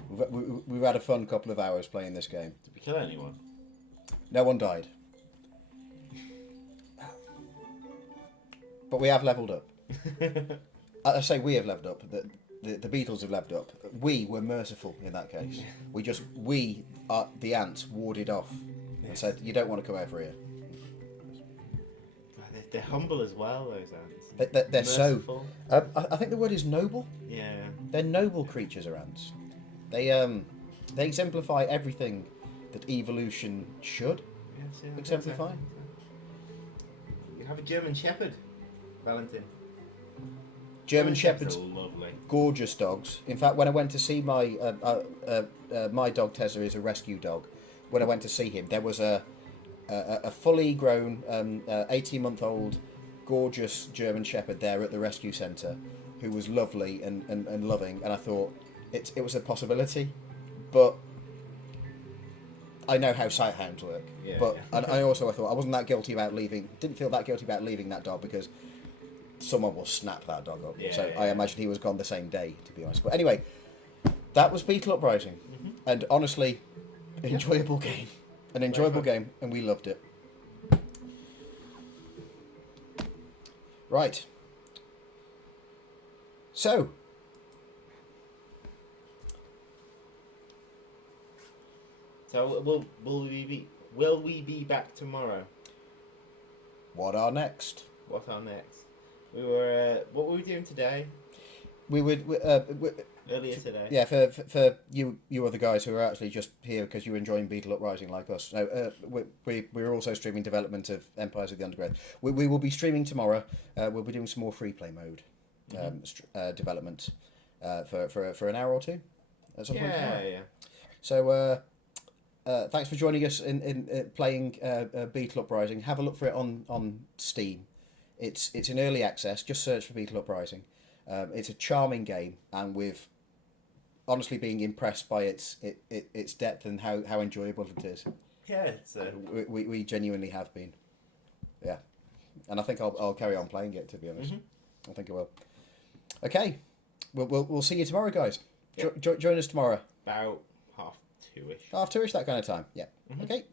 We've had a fun couple of hours playing this game. Did we kill anyone? No one died. But we have leveled up. I say we have leveled up. The Beatles have leveled up. We were merciful in that case. The ants warded off and said, "You don't want to come over here." They're humble as well, those ants. They're merciful. so. I think the word is noble. Yeah. They're noble creatures, are ants. They exemplify everything that evolution should exemplify. You have a German Shepherd, Valentin. German Shepherds, are lovely. gorgeous dogs. In fact, when I went to see my dog Tessa is a rescue dog. When I went to see him, there was a fully grown 18-month-old gorgeous German Shepherd there at the rescue centre, who was lovely and loving. And I thought it was a possibility, but I know how sight hounds work. Yeah, but yeah. And I also thought I wasn't that guilty about leaving. Didn't feel that guilty about leaving that dog because someone will snap that dog up. Yeah, so yeah. I imagine he was gone the same day, to be honest. But anyway, that was Beetle Uprising, and honestly, enjoyable game, an enjoyable game, and we loved it. Right. So. So will we be back tomorrow? What are next? What are next? What were we doing today? We would Earlier today. Yeah, for you other guys who are actually just here because you're enjoying Beetle Uprising like us. No, we're also streaming development of Empires of the Undergrowth. We will be streaming tomorrow. We'll be doing some more free play mode development for an hour or two at some point tomorrow. Yeah. So thanks for joining us in playing Beetle Uprising. Have a look for it on Steam. It's in early access. Just search for Beetle Uprising. It's a charming game, and we've honestly been impressed by its depth and how enjoyable it is. Yeah, it's we genuinely have been. Yeah, and I think I'll carry on playing it, to be honest. I think I will. Okay, we'll see you tomorrow, guys. Yep. Join us tomorrow. about 2:30ish. 2:30ish, that kind of time. Yeah. Okay.